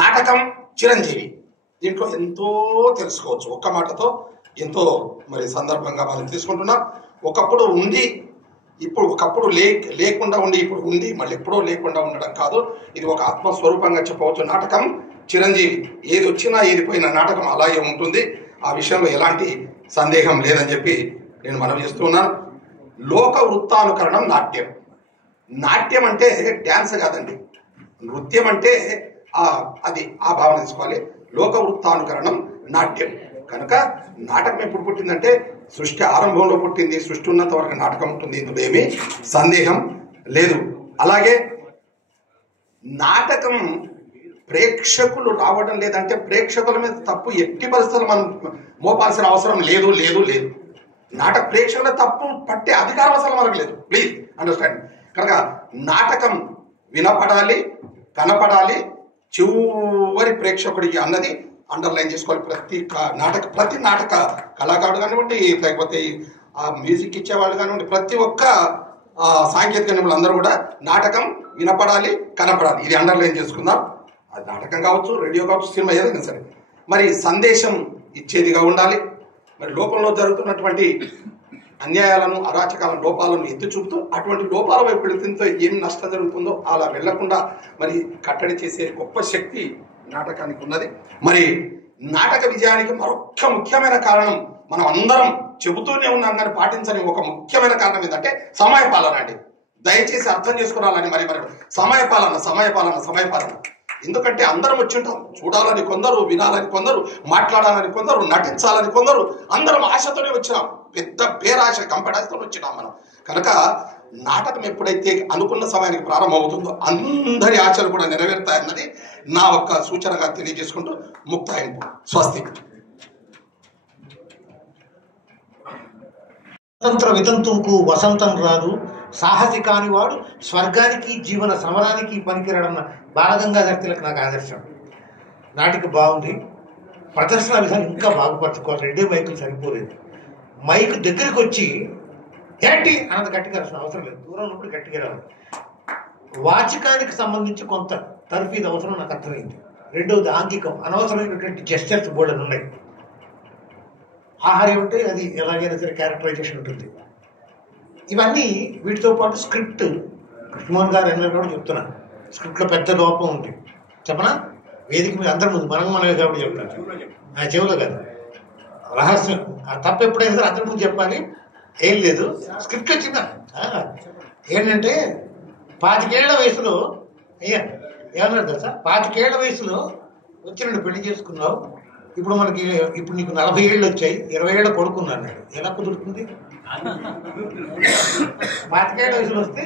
నాటకం చిరంజీవి, దీంట్లో ఎంతో తెలుసుకోవచ్చు. ఒక్క మాటతో ఎంతో మరి సందర్భంగా మనం తీసుకుంటున్నాం. ఒకప్పుడు ఉండి, ఒకప్పుడు లేకుండా ఉండి, ఇప్పుడు ఉంది, మళ్ళీ ఎప్పుడో లేకుండా ఉండడం కాదు. ఇది ఒక ఆత్మస్వరూపంగా చెప్పవచ్చు. నాటకం చిరంజీవి, ఏది వచ్చినా ఏది పోయినా నాటకం అలాగే ఉంటుంది. ఆ విషయంలో ఎలాంటి సందేహం లేదని చెప్పి నేను మనవి చేస్తున్నాను. లోక వృత్తానుకరణం నాట్యం. నాట్యం అంటే డ్యాన్స్ కాదండి, నృత్యం అంటే అది ఆ భావన తీసుకోవాలి. లోక వృత్తానుకరణం నాట్యం. కనుక నాటకం ఎప్పుడు పుట్టిందంటే సృష్టి ఆరంభంలో పుట్టింది. సృష్టి ఉన్నంత వరకు నాటకం ఉంటుంది, ఇందులో ఏమీ సందేహం లేదు. అలాగే నాటకం ప్రేక్షకులు రావడం లేదంటే ప్రేక్షకుల మీద తప్పు ఎట్టి పరిస్థితులు మనం మోపాల్సిన అవసరం లేదు. నాటక ప్రేక్షకుల తప్పు పట్టే అధికారం అసలు మనకు లేదు. Please understand. కనుక నాటకం వినపడాలి, కనపడాలి, చివరి ప్రేక్షకుడికి అన్నది అండర్లైన్ చేసుకోవాలి. ప్రతి నాటక కళాకారుడు కానివ్వండి, లేకపోతే ఆ మ్యూజిక్ ఇచ్చేవాళ్ళు కానివ్వండి, ప్రతి ఒక్క సాంకేతిక నిపుణులు అందరూ కూడా నాటకం వినపడాలి, కనపడాలి, ఇది అండర్లైన్ చేసుకుందాం. అది నాటకం కావచ్చు, రేడియో కావచ్చు, సినిమా ఏదైనా సరే మరి సందేశం ఇచ్చేదిగా ఉండాలి. మరి లోకంలో జరుగుతున్నటువంటి అన్యాయాలను, అరాచకాలను, లోపాలను ఎత్తి చూపుతూ అటువంటి లోపాల వైపు వెళుతుందో ఏం నష్టం జరుగుతుందో అలా వెళ్లకుండా మరి కట్టడి చేసే గొప్ప శక్తి నాటకానికి ఉన్నది. మరి నాటక విజయానికి మరొక ముఖ్యమైన కారణం మనం అందరం చెబుతూనే ఉన్నాం కానీ పాటించని ఒక ముఖ్యమైన కారణం ఏంటంటే సమయపాలన అండి. దయచేసి అర్థం చేసుకోవాలని మరి సమయపాలన. ఎందుకంటే అందరం వచ్చి ఉంటాం, చూడాలని కొందరు, వినాలని కొందరు, మాట్లాడాలని కొందరు, నటించాలని కొందరు, అందరం ఆశతోనే వచ్చినాం, పెద్ద పేరాశ కంపెడాశతో వచ్చినాం మనం. కనుక నాటకం ఎప్పుడైతే అనుకున్న సమయానికి ప్రారంభమవుతుందో అందరి ఆశలు కూడా నెరవేరుతాయన్నది నా ఒక్క సూచనగా తెలియజేసుకుంటూ ముక్తాయింపు. స్వస్తి. స్వతంత్ర వితంతువుకు వసంతం రాదు, సాహసి కానివాడు స్వర్గానికి జీవన సమరానికి పనికిరాడన్న బాలగంగాధర తిలక్ నాకు ఆదర్శం. నాటిక బాగుంది, ప్రదర్శన విధానం ఇంకా బాగుపరచుకోవాలి. 2 మైకులు సరిపోలేదు. మైక్ దగ్గరికి వచ్చి ఏంటి అన్నది గట్టిగా అవసరం లేదు, దూరం ఉన్నప్పుడు గట్టిగా రావాలి. వాచికానికి సంబంధించి కొంత తర్ఫీదు అవసరం నాకు అర్థమైంది. రెండవది ఆంగికం, అనవసరమైనటువంటి జెస్చర్స్ బోర్డు ఉన్నాయి. ఆహార్యం ఉంటే అది ఎలాగైనా సరే క్యారెక్టరైజేషన్ ఉంటుంది. ఇవన్నీ వీటితో పాటు స్క్రిప్ట్, కృష్ణమోహన్ గారు ఎన్నో కూడా చెప్తున్నాను, స్క్రిప్ట్లో పెద్ద లోపం ఉంది. చెప్పనా? వేదిక మీద అందరి ముందు మనమే కాబట్టి చెప్తాను, నా చెవులో కాదు, రహస్యం. తప్ప ఎప్పుడైనా సరే అందరి ముందు చెప్పాలి, ఏం లేదు. స్క్రిప్ట్ వచ్చిందా ఏంటంటే 25 ఏళ్ల వయసులో అయ్యా ఏమన్నారు తెలుసా, 25 ఏళ్ల వయసులో వచ్చి నన్ను పెళ్లి చేసుకున్నావు, ఇప్పుడు నీకు 40 ఏళ్ళు వచ్చాయి, 20 ఏళ్ళ కొడుకున్నాను. ఎలా కుదురుతుంది? 25 ఏళ్ల వయసులో వస్తే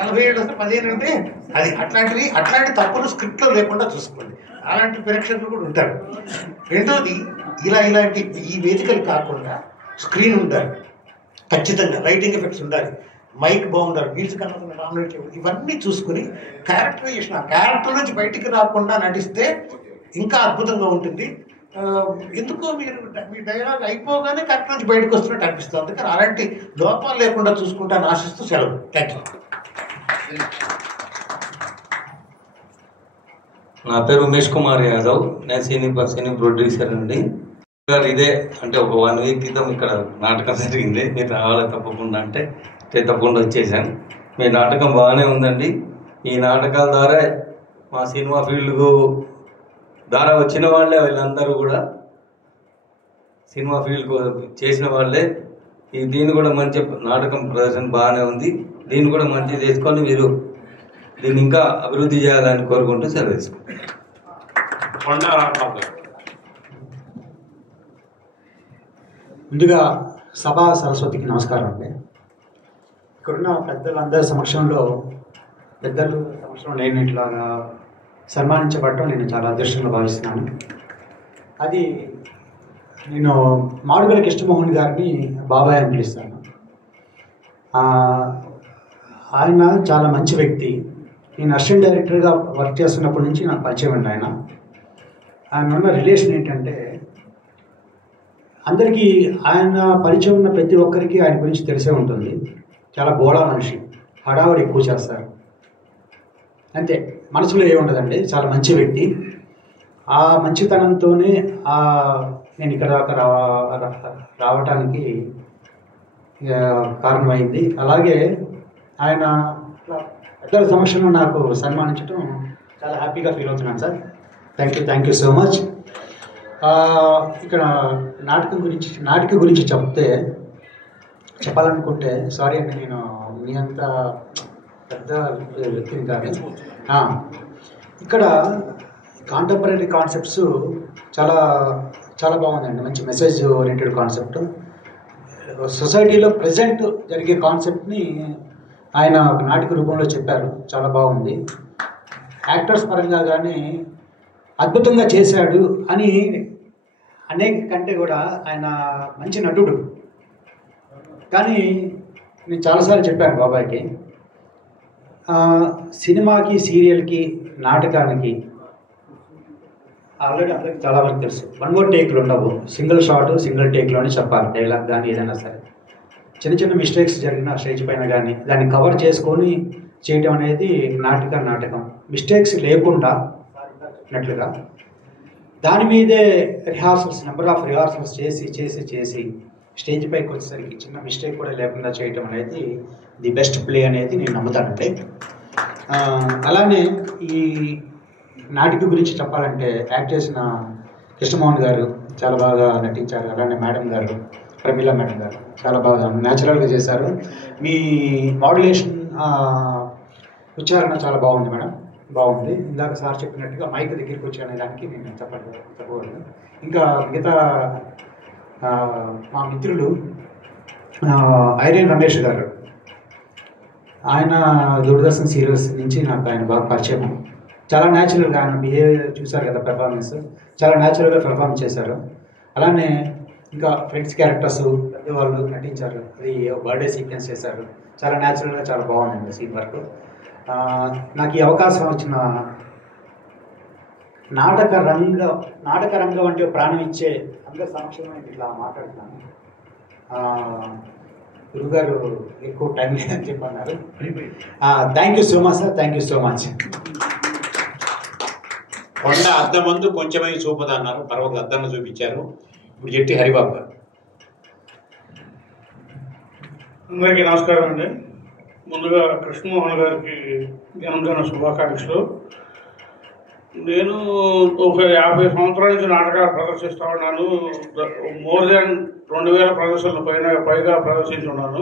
40 ఏళ్ళు వస్తే 15 అంటే అది అట్లాంటి తప్పులు స్క్రిప్ట్లో లేకుండా చూసుకోండి. అలాంటి ప్రేక్షకులు కూడా ఉంటారు. రెండోది ఇలాంటి ఈ వేదికలు కాకుండా స్క్రీన్ ఉండాలి, ఖచ్చితంగా లైటింగ్ ఎఫెక్ట్స్ ఉండాలి, మైక్ బాగుండాలి, మ్యూజిక్ అన్నది నామినేట్ చేయాలి. ఇవన్నీ చూసుకుని క్యారెక్టరైజేషన్, ఆ క్యారెక్టర్ నుంచి బయటికి రాకుండా నటిస్తే ఇంకా అద్భుతంగా ఉంటుంది. ఎందుకో మీ డైలాగ్ అయిపోగానే కరెక్ట్ నుంచి బయటకు వస్తున్నట్టు అనిపిస్తుంది. అందుకని అలాంటి లోపాలు లేకుండా చూసుకుంటాను ఆశిస్తూ సెలవు. Thank you. నా పేరు ఉమేష్ కుమార్ యాదవ్, నేను సినీ ప్రొడ్యూసర్ అండి. ఇదే అంటే ఒక 1 వీక్ క్రితం ఇక్కడ నాటకం జరిగింది, మీరు రావాలి తప్పకుండా అంటే తప్పకుండా వచ్చేసాను. మీ నాటకం బాగానే ఉందండి. ఈ నాటకాల ద్వారా మా సినిమా ఫీల్డ్ ద్వారా వచ్చిన వాళ్ళే వీళ్ళందరూ కూడా సినిమా ఫీల్డ్ చేసిన వాళ్ళే. దీన్ని కూడా మంచి నాటకం ప్రదర్శన బాగానే ఉంది, దీన్ని కూడా మంచి చేసుకొని మీరు దీన్ని ఇంకా అభివృద్ధి చేయాలని కోరుకుంటూ సెలవు తీసుకుంటాం. ముందుగా సభా సరస్వతికి నమస్కారం అండి. ఇక్కడున్న పెద్దలందరి సమక్షంలో నేను ఇట్లాగా సన్మానించబడటం నేను చాలా అదృష్టంగా భావిస్తున్నాను. అది నేను మాడుగుల కృష్ణమోహన్ గారిని బాబాయ్ అని పిలుస్తాను. ఆయన చాలా మంచి వ్యక్తి. నేను అసిస్టెంట్ డైరెక్టర్గా వర్క్ చేస్తున్నప్పటి నుంచి నాకు పరిచయం ఉంది. ఆయన ఉన్న రిలేషన్ ఏంటంటే అందరికీ ఆయన పరిచయం ఉన్న ప్రతి ఒక్కరికి ఆయన గురించి తెలిసే ఉంటుంది. చాలా బోళా మనిషి, హడావుడి ఎక్కువ చేస్తారు, అంతే, మనసులో ఏముండదండి. చాలా మంచి వ్యక్తి. ఆ మంచితనంతోనే నేను ఇక్కడ రావటానికి కారణమైంది. అలాగే ఆయన పెద్దల సమక్షంలో నాకు సన్మానించడం చాలా హ్యాపీగా ఫీల్ అవుతున్నాను sir. Thank you so much. ఇక్కడ నాటిక గురించి చెప్పాలనుకుంటే సారీ అండి, నేను మీ అంత పెద్ద వ్యక్తిని కాదు. ఇక్కడ కాంటెంపరీ కాన్సెప్ట్స్ చాలా చాలా బాగుందండి. మంచి మెసేజ్ ఓరియంటెడ్ కాన్సెప్ట్. సొసైటీలో ప్రజెంట్ జరిగే కాన్సెప్ట్ని ఆయన నాటిక రూపంలో చెప్పారు. చాలా బాగుంది. యాక్టర్స్ పరంగా కానీ అద్భుతంగా చేశాడు అని అనేక కంటే కూడా ఆయన మంచి నటుడు. కానీ నేను చాలాసార్లు చెప్పాను బాబాయ్కి, సినిమాకి, సీరియల్కి, నాటకానికి ఆల్రెడీ అందరికి చాలా వరకు తెలుసు. 1 more టేక్లు ఉండవు, సింగిల్ షాట్ సింగిల్ టేక్లోనే చెప్పాలి డైలాగ్ కానీ ఏదైనా సరే. చిన్న చిన్న మిస్టేక్స్ జరిగిన స్టేజ్ పైన కానీ దాన్ని కవర్ చేసుకొని చేయటం అనేది నాటకం. మిస్టేక్స్ లేకుండా అన్నట్లుగా దాని మీదే నెంబర్ ఆఫ్ రిహార్సల్స్ చేసి స్టేజ్ పైకి వచ్చేసరికి చిన్న మిస్టేక్ కూడా లేకుండా చేయటం అనేది ది బెస్ట్ ప్లే అనేది నేను నమ్ముతానంటే. అలానే ఈ నాటిక గురించి చెప్పాలంటే యాక్ట్ చేసిన కృష్ణమోహన్ గారు చాలా బాగా నటించారు. అలానే మేడం గారు, ప్రమీల మేడం గారు చాలా బాగా న్యాచురల్గా చేశారు. మీ మాడ్యులేషన్ ఉచ్చారణ చాలా బాగుంది మేడం, బాగుంది. ఇందాక సార్ చెప్పినట్టుగా మైక్ దగ్గరికి వచ్చి అనే దానికి నేను చెప్పకూడదు. ఇంకా మిగతా మా మిత్రులు ఐరియన్ రమేష్ గారు, ఆయన దూరదర్శన్ సీరియల్స్ నుంచి నాకు ఆయన బాగా పరిచయం. చాలా న్యాచురల్గా ఆయన బిహేవియర్ చూశారు కదా, పెర్ఫార్మెన్స్ చాలా న్యాచురల్గా పెర్ఫార్మ్ చేశారు. అలానే ఇంకా ఫ్రెండ్స్ క్యారెక్టర్స్ వాళ్ళు నటించారు. అది బర్త్డే సీక్వెన్స్ చేశారు, చాలా న్యాచురల్గా చాలా బాగుందండి సీన్ వర్క్. నాకు ఈ అవకాశం వచ్చిన నాటక రంగం అంటే ప్రాణం ఇచ్చే అందరి సమక్షంలో ఇట్లా మాట్లాడుతున్నాను. గురుగారు ఎక్కువ టైం లేదని చెప్పన్నారు. Thank you so much sir, thank you so much. కొండ అద్దం ముందు కొంచెమై చూపదు అన్నారు, పర్వత అద్దంలో చూపించారు. ఇప్పుడు చెట్టి హరిబాబు గారు. అందరికీ నమస్కారం అండి. ముందుగా కృష్ణమోహన్ గారికి జన్మదిన శుభాకాంక్షలు. నేను ఒక 50 సంవత్సరాల నుంచి నాటకాలు ప్రదర్శిస్తూ ఉన్నాను. మోర్ దాన్ 2000 ప్రదర్శనలు పైగా ప్రదర్శించి ఉన్నాను.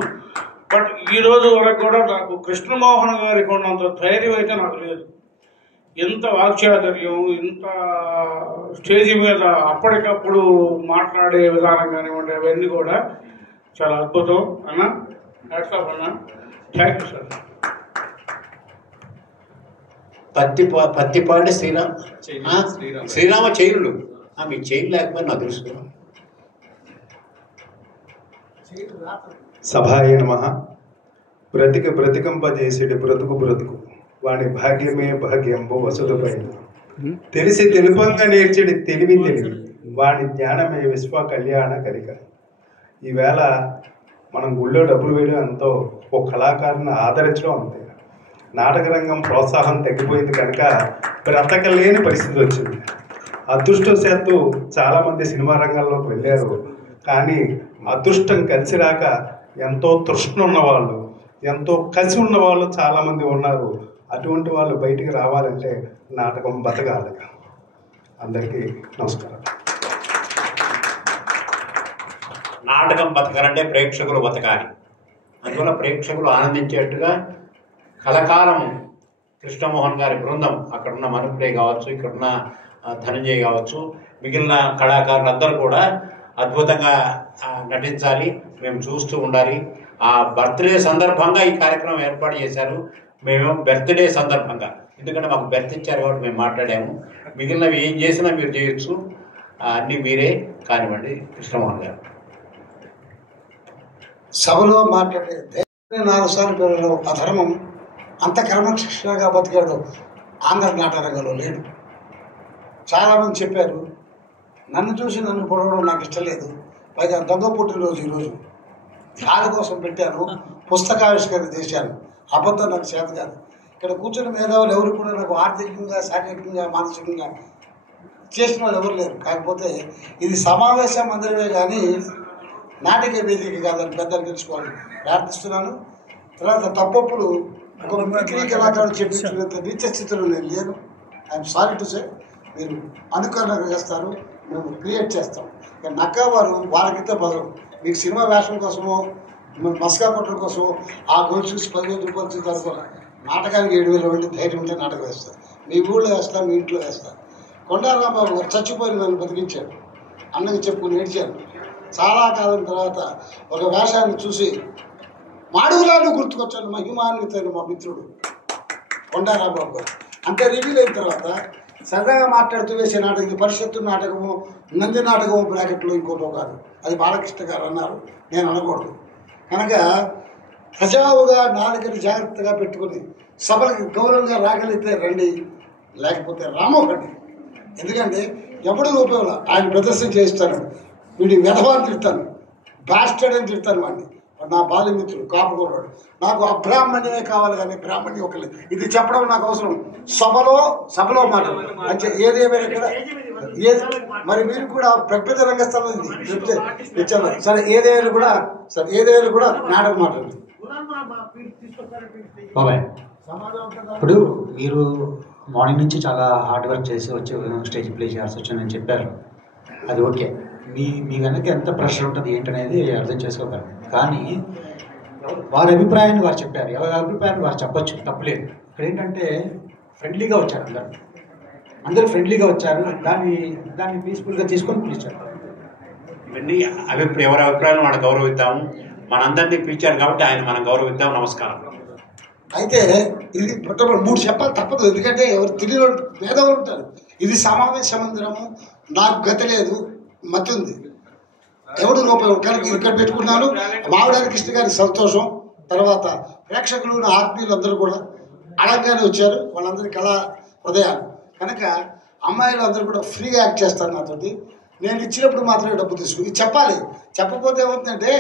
బట్ ఈ రోజు వరకు కూడా నాకు కృష్ణమోహన్ గారికి ఉన్నంత ధైర్యం అయితే నాకు లేదు. ఎంత వాక్చాతుర్యం, ఇంత స్టేజి మీద అప్పటికప్పుడు మాట్లాడే విధానం కానివ్వండి, అవన్నీ కూడా చాలా అద్భుతం అన్న. హ్యాట్స్ ఆఫ్ అన్న. Thank you sir. Pattipati Srirama చైనులు. మీకు చైన్ లేకపోతే నాకు తెలుసు. సభాయ నమః. బ్రతికంపజేసేటి బ్రతుకు వాడి భాగ్యమే భాగ్యంబు వసుదుపైన తెలిసి తెలుపంగా నేర్చేటి తెలివి వాడి జ్ఞానమే విశ్వ కళ్యాణ కలిక. ఈవేళ మనం గుళ్ళో డబ్బులు వేయడం ఎంతో ఒక కళాకారుని ఆదరించడం అంతే. నాటక రంగం ప్రోత్సాహం తగ్గిపోయింది కనుక బ్రతకలేని పరిస్థితి వచ్చింది. అదృష్టవశాత్తు చాలామంది సినిమా రంగంలోకి వెళ్ళారు. కానీ అదృష్టం కలిసి రాక ఎంతో తృష్ణ ఉన్నవాళ్ళు, ఎంతో కసి ఉన్నవాళ్ళు చాలామంది ఉన్నారు. అటువంటి వాళ్ళు బయటికి రావాలంటే నాటకం బతకాలి. అందరికీ నమస్కారం. నాటకం బతకాలంటే ప్రేక్షకులు బతకాలి. అందువల్ల ప్రేక్షకులు ఆనందించేట్టుగా కలకాలం కృష్ణమోహన్ గారి బృందం, అక్కడున్న మనుప్రియ కావచ్చు, ఇక్కడున్న ధనంజయ్ కావచ్చు, మిగిలిన కళాకారులందరూ కూడా అద్భుతంగా నటించాలి. మేము చూస్తూ ఉండాలి. ఆ బర్త్డే సందర్భంగా ఈ కార్యక్రమం ఏర్పాటు చేశారు. మేము బర్త్డే సందర్భంగా, ఎందుకంటే మాకు బెర్త్ ఇచ్చారు కాబట్టి మేము మాట్లాడాము. మిగిలినవి ఏం చేసినా మీరు చేయొచ్చు, అన్నీ మీరే కానివ్వండి. కృష్ణమోహన్ గారు సభలో మాట్లాడే 4 సార్లు పిల్లలు అధర్మం అంత క్రమశిక్షణగా బతికాడు ఆంధ్ర నాటరంగంలో లేడు. చాలామంది చెప్పారు, నన్ను చూసి నన్ను పొడవడం నాకు ఇష్టం లేదు, పైగా దొంగ పుట్టినరోజు ఈరోజు దాని కోసం పెట్టాను, పుస్తకావిష్కరణ చేశాను. అబద్ధం నాకు చేత కాదు. ఇక్కడ కూర్చున్న మేధావులు ఎవరు కూడా నాకు ఆర్థికంగా, శారీరకంగా, మానసికంగా చేసిన వాళ్ళు ఎవరు లేరు. కాకపోతే ఇది సమావేశ మందిరమే కానీ నాటిక వేదిక కాదని పెద్దలు తెలుసుకోవాలి ప్రార్థిస్తున్నాను. తర్వాత తప్పప్పుడు ఒక మిమిక్రీ కళాకారుడు చెప్పించినంత నీచ స్థితిలో నేను లేను. I'm sorry to say. మీరు అనుకరణ చేస్తారు, మేము క్రియేట్ చేస్తాం. నక్కా వారు వాళ్ళకితే బదులు మీకు సినిమా వేషం కోసమో, మస్కా కొట్టడం కోసమో ఆ గోల్ చూసి 10,000 రూపాయలు చూసి నాటకానికి 7,000 వంటి ధైర్యం ఉంటే నాటకం వేస్తారు. మీ ఊళ్ళో వేస్తా, మీ ఇంట్లో వేస్తా. కొండారాంబాబు గారు చచ్చిపోయి నన్ను బతికించాడు, అన్నకి చెప్పుకుని ఏడ్చాను. చాలా కాలం తర్వాత ఒక వేషాన్ని చూసి మాడుగులాలు గుర్తుకొచ్చాను. మహిమాన్వితైన మా మిత్రుడు కొండారాంబాబు గారు. అంటే రివీల్ అయిన తర్వాత సరదాగా మాట్లాడుతూ వేసే నాటకం ఇది పరిషత్తు నాటకము, నంది నాటకము బ్రాకెట్లో ఇంకోటో కాదు. అది బాలకృష్ణ గారు అన్నారు, నేను అనకూడదు. కనుక సజావుగా నాలుగని జాగ్రత్తగా పెట్టుకుని సభలకు గౌరవంగా రాగలిగితే రండి, లేకపోతే రామోకండి. ఎందుకంటే ఎప్పుడు ఉపయోగం ఆయన ప్రదర్శన చేయిస్తాను, వీడి వ్యధవాన్ని తిడతాను, బ్యాస్టర్డ్ అని తిడతాను వాడిని, నా బాల్యమిత్రుడు కాపుకోరాడు. నాకు అబ్రాహ్మణ్యమే కావాలి కానీ బ్రాహ్మణ్యం ఒక లేదు. ఇది చెప్పడం నాకు అవసరం. సభలో మాట అంటే ఏదేమైనా కూడా ఏది మరి మీరు కూడా ప్రకృతి రంగస్థలం ఇది చెప్తే ఇచ్చారు. సరే ఏదేమైనా కూడా నాటకం మాట్లాడండి. బాబాయ్, ఇప్పుడు మీరు మార్నింగ్ నుంచి చాలా హార్డ్ వర్క్ చేసి వచ్చి స్టేజ్ ప్లే చేయాల్సి వచ్చిందని చెప్పారు. అది ఓకే. మీ వెనక ఎంత ప్రెషర్ ఉంటుంది ఏంటనేది అర్థం చేసుకోగలరు. కానీ వారి అభిప్రాయాన్ని వారు చెప్పారు, ఎవరి అభిప్రాయాన్ని వారు చెప్పొచ్చు, తప్పులేదు. ఇక్కడ ఏంటంటే ఫ్రెండ్లీగా వచ్చారు, అందరూ ఫ్రెండ్లీగా వచ్చారు. దాన్ని పీస్ఫుల్గా తీసుకొని పిలిచారు. ఇవన్నీ ఎవరి అభిప్రాయాలు మనం గౌరవిద్దాము. మనందరినీ పిలిచారు కాబట్టి ఆయన మనం గౌరవిద్దాం. నమస్కారం. అయితే ఇది మొట్టమొదటి 3 చెప్పాలి తప్పదు. ఎందుకంటే ఎవరు తెలియని పేదవాళ్ళు ఉంటారు. ఇది సమావేశ మందిరము, నాకు గతి లేదు, మతి ఉంది, ఎవడు రూపాయి కనుక ఇక్కడ పెట్టుకున్నాను. మావిడారి కృష్ణ గారి సంతోషం. తర్వాత ప్రేక్షకులు నా ఆత్మీయులు అందరూ కూడా అడగగానే వచ్చారు. వాళ్ళందరి కళా హృదయాలు కనుక అమ్మాయిలు అందరూ కూడా ఫ్రీగా యాక్ట్ చేస్తారు నాతోటి. నేను ఇచ్చినప్పుడు మాత్రమే డబ్బు తీసుకుని చెప్పాలి. చెప్పకపోతే ఏమవుతుందంటే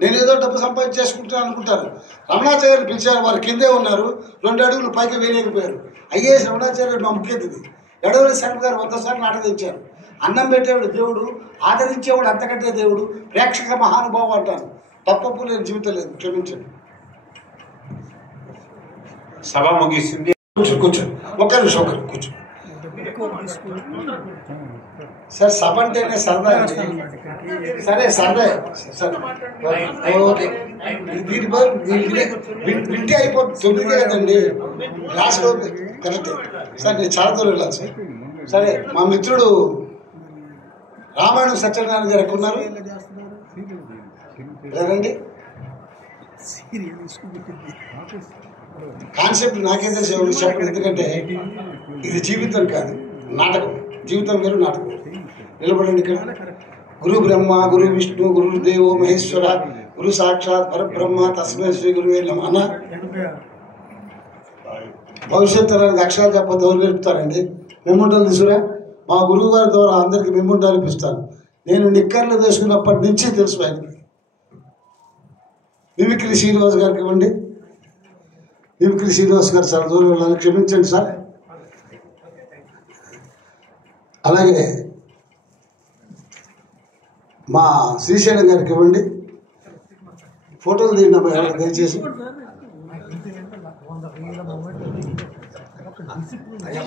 నేను ఏదో డబ్బు సంపాదించేసుకుంటాను అనుకుంటారు. రమణాచార్యులు పిలిచారు, వారు కిందే ఉన్నారు, 2 అడుగులు పైకి వేయలేకపోయారు. ఐఏఎస్ రమణాచార్యుడు మా ముఖ్య అతిథి. ఎడవల్లి శర్మ గారు 100 సార్లు నాటకం ఇచ్చారు. అన్నం పెట్టేవాడు దేవుడు, ఆదరించేవాడు అంతకంటే దేవుడు, ప్రేక్షక మహానుభావం అంటాను. తప్పపు లేని జీవితం లేదు, క్షమించండి. సభ ముగిసింది. కూర్చో ఒక్క నిమిషం కూర్చో. సార్ సభ అంటేనే సరదా అండి. సరే సరదా సరే ఓకే. వింటే అయిపోతుంది. 9 కదండి లాస్ట్లో కరెక్ట్. సార్ నేను చాలా దూరం వెళ్ళాలి సార్. సరే మా మిత్రుడు రామాయణం సత్యనారాయణ గారు ఎక్కడ ఉన్నారు? రండి. కాన్సెప్ట్ నాకే తెలిసి ఎవరు చెప్పండి. ఎందుకంటే ఇది జీవితం కాదు, నాటకం. జీవితం వేరు, నాటకం వేరు. నిలబడండి ఇక్కడ. గురు బ్రహ్మ గురు విష్ణు గురుదేవో మహేశ్వర గురు సాక్షాత్ పరబ్రహ్మ తస్మై శ్రీ గురువే నమః. అన్న భవిష్యత్ తరానికి అక్షరాలు చెప్పొద్దు, ఎవరు నేర్పుతారండి? మెమ్ముంటాలు తీసుకురా. మా గురువు గారి ద్వారా అందరికీ మెమ్ముంటాలు ఇప్పిస్తాను. నేను నిక్కర్లు వేసుకున్నప్పటి నుంచి తెలుసు ఆయనకి. మిమిక్రీ శ్రీనివాస్ గారికి ఇవ్వండి. మిమిక్రీ శ్రీనివాస్ గారు చాలా దూరం వెళ్ళాలి, క్షమించండి సార్. అలాగే మా శ్రీశైలం గారికి ఇవ్వండి. ఫోటోలు తీయండి దయచేసి. అయ్యా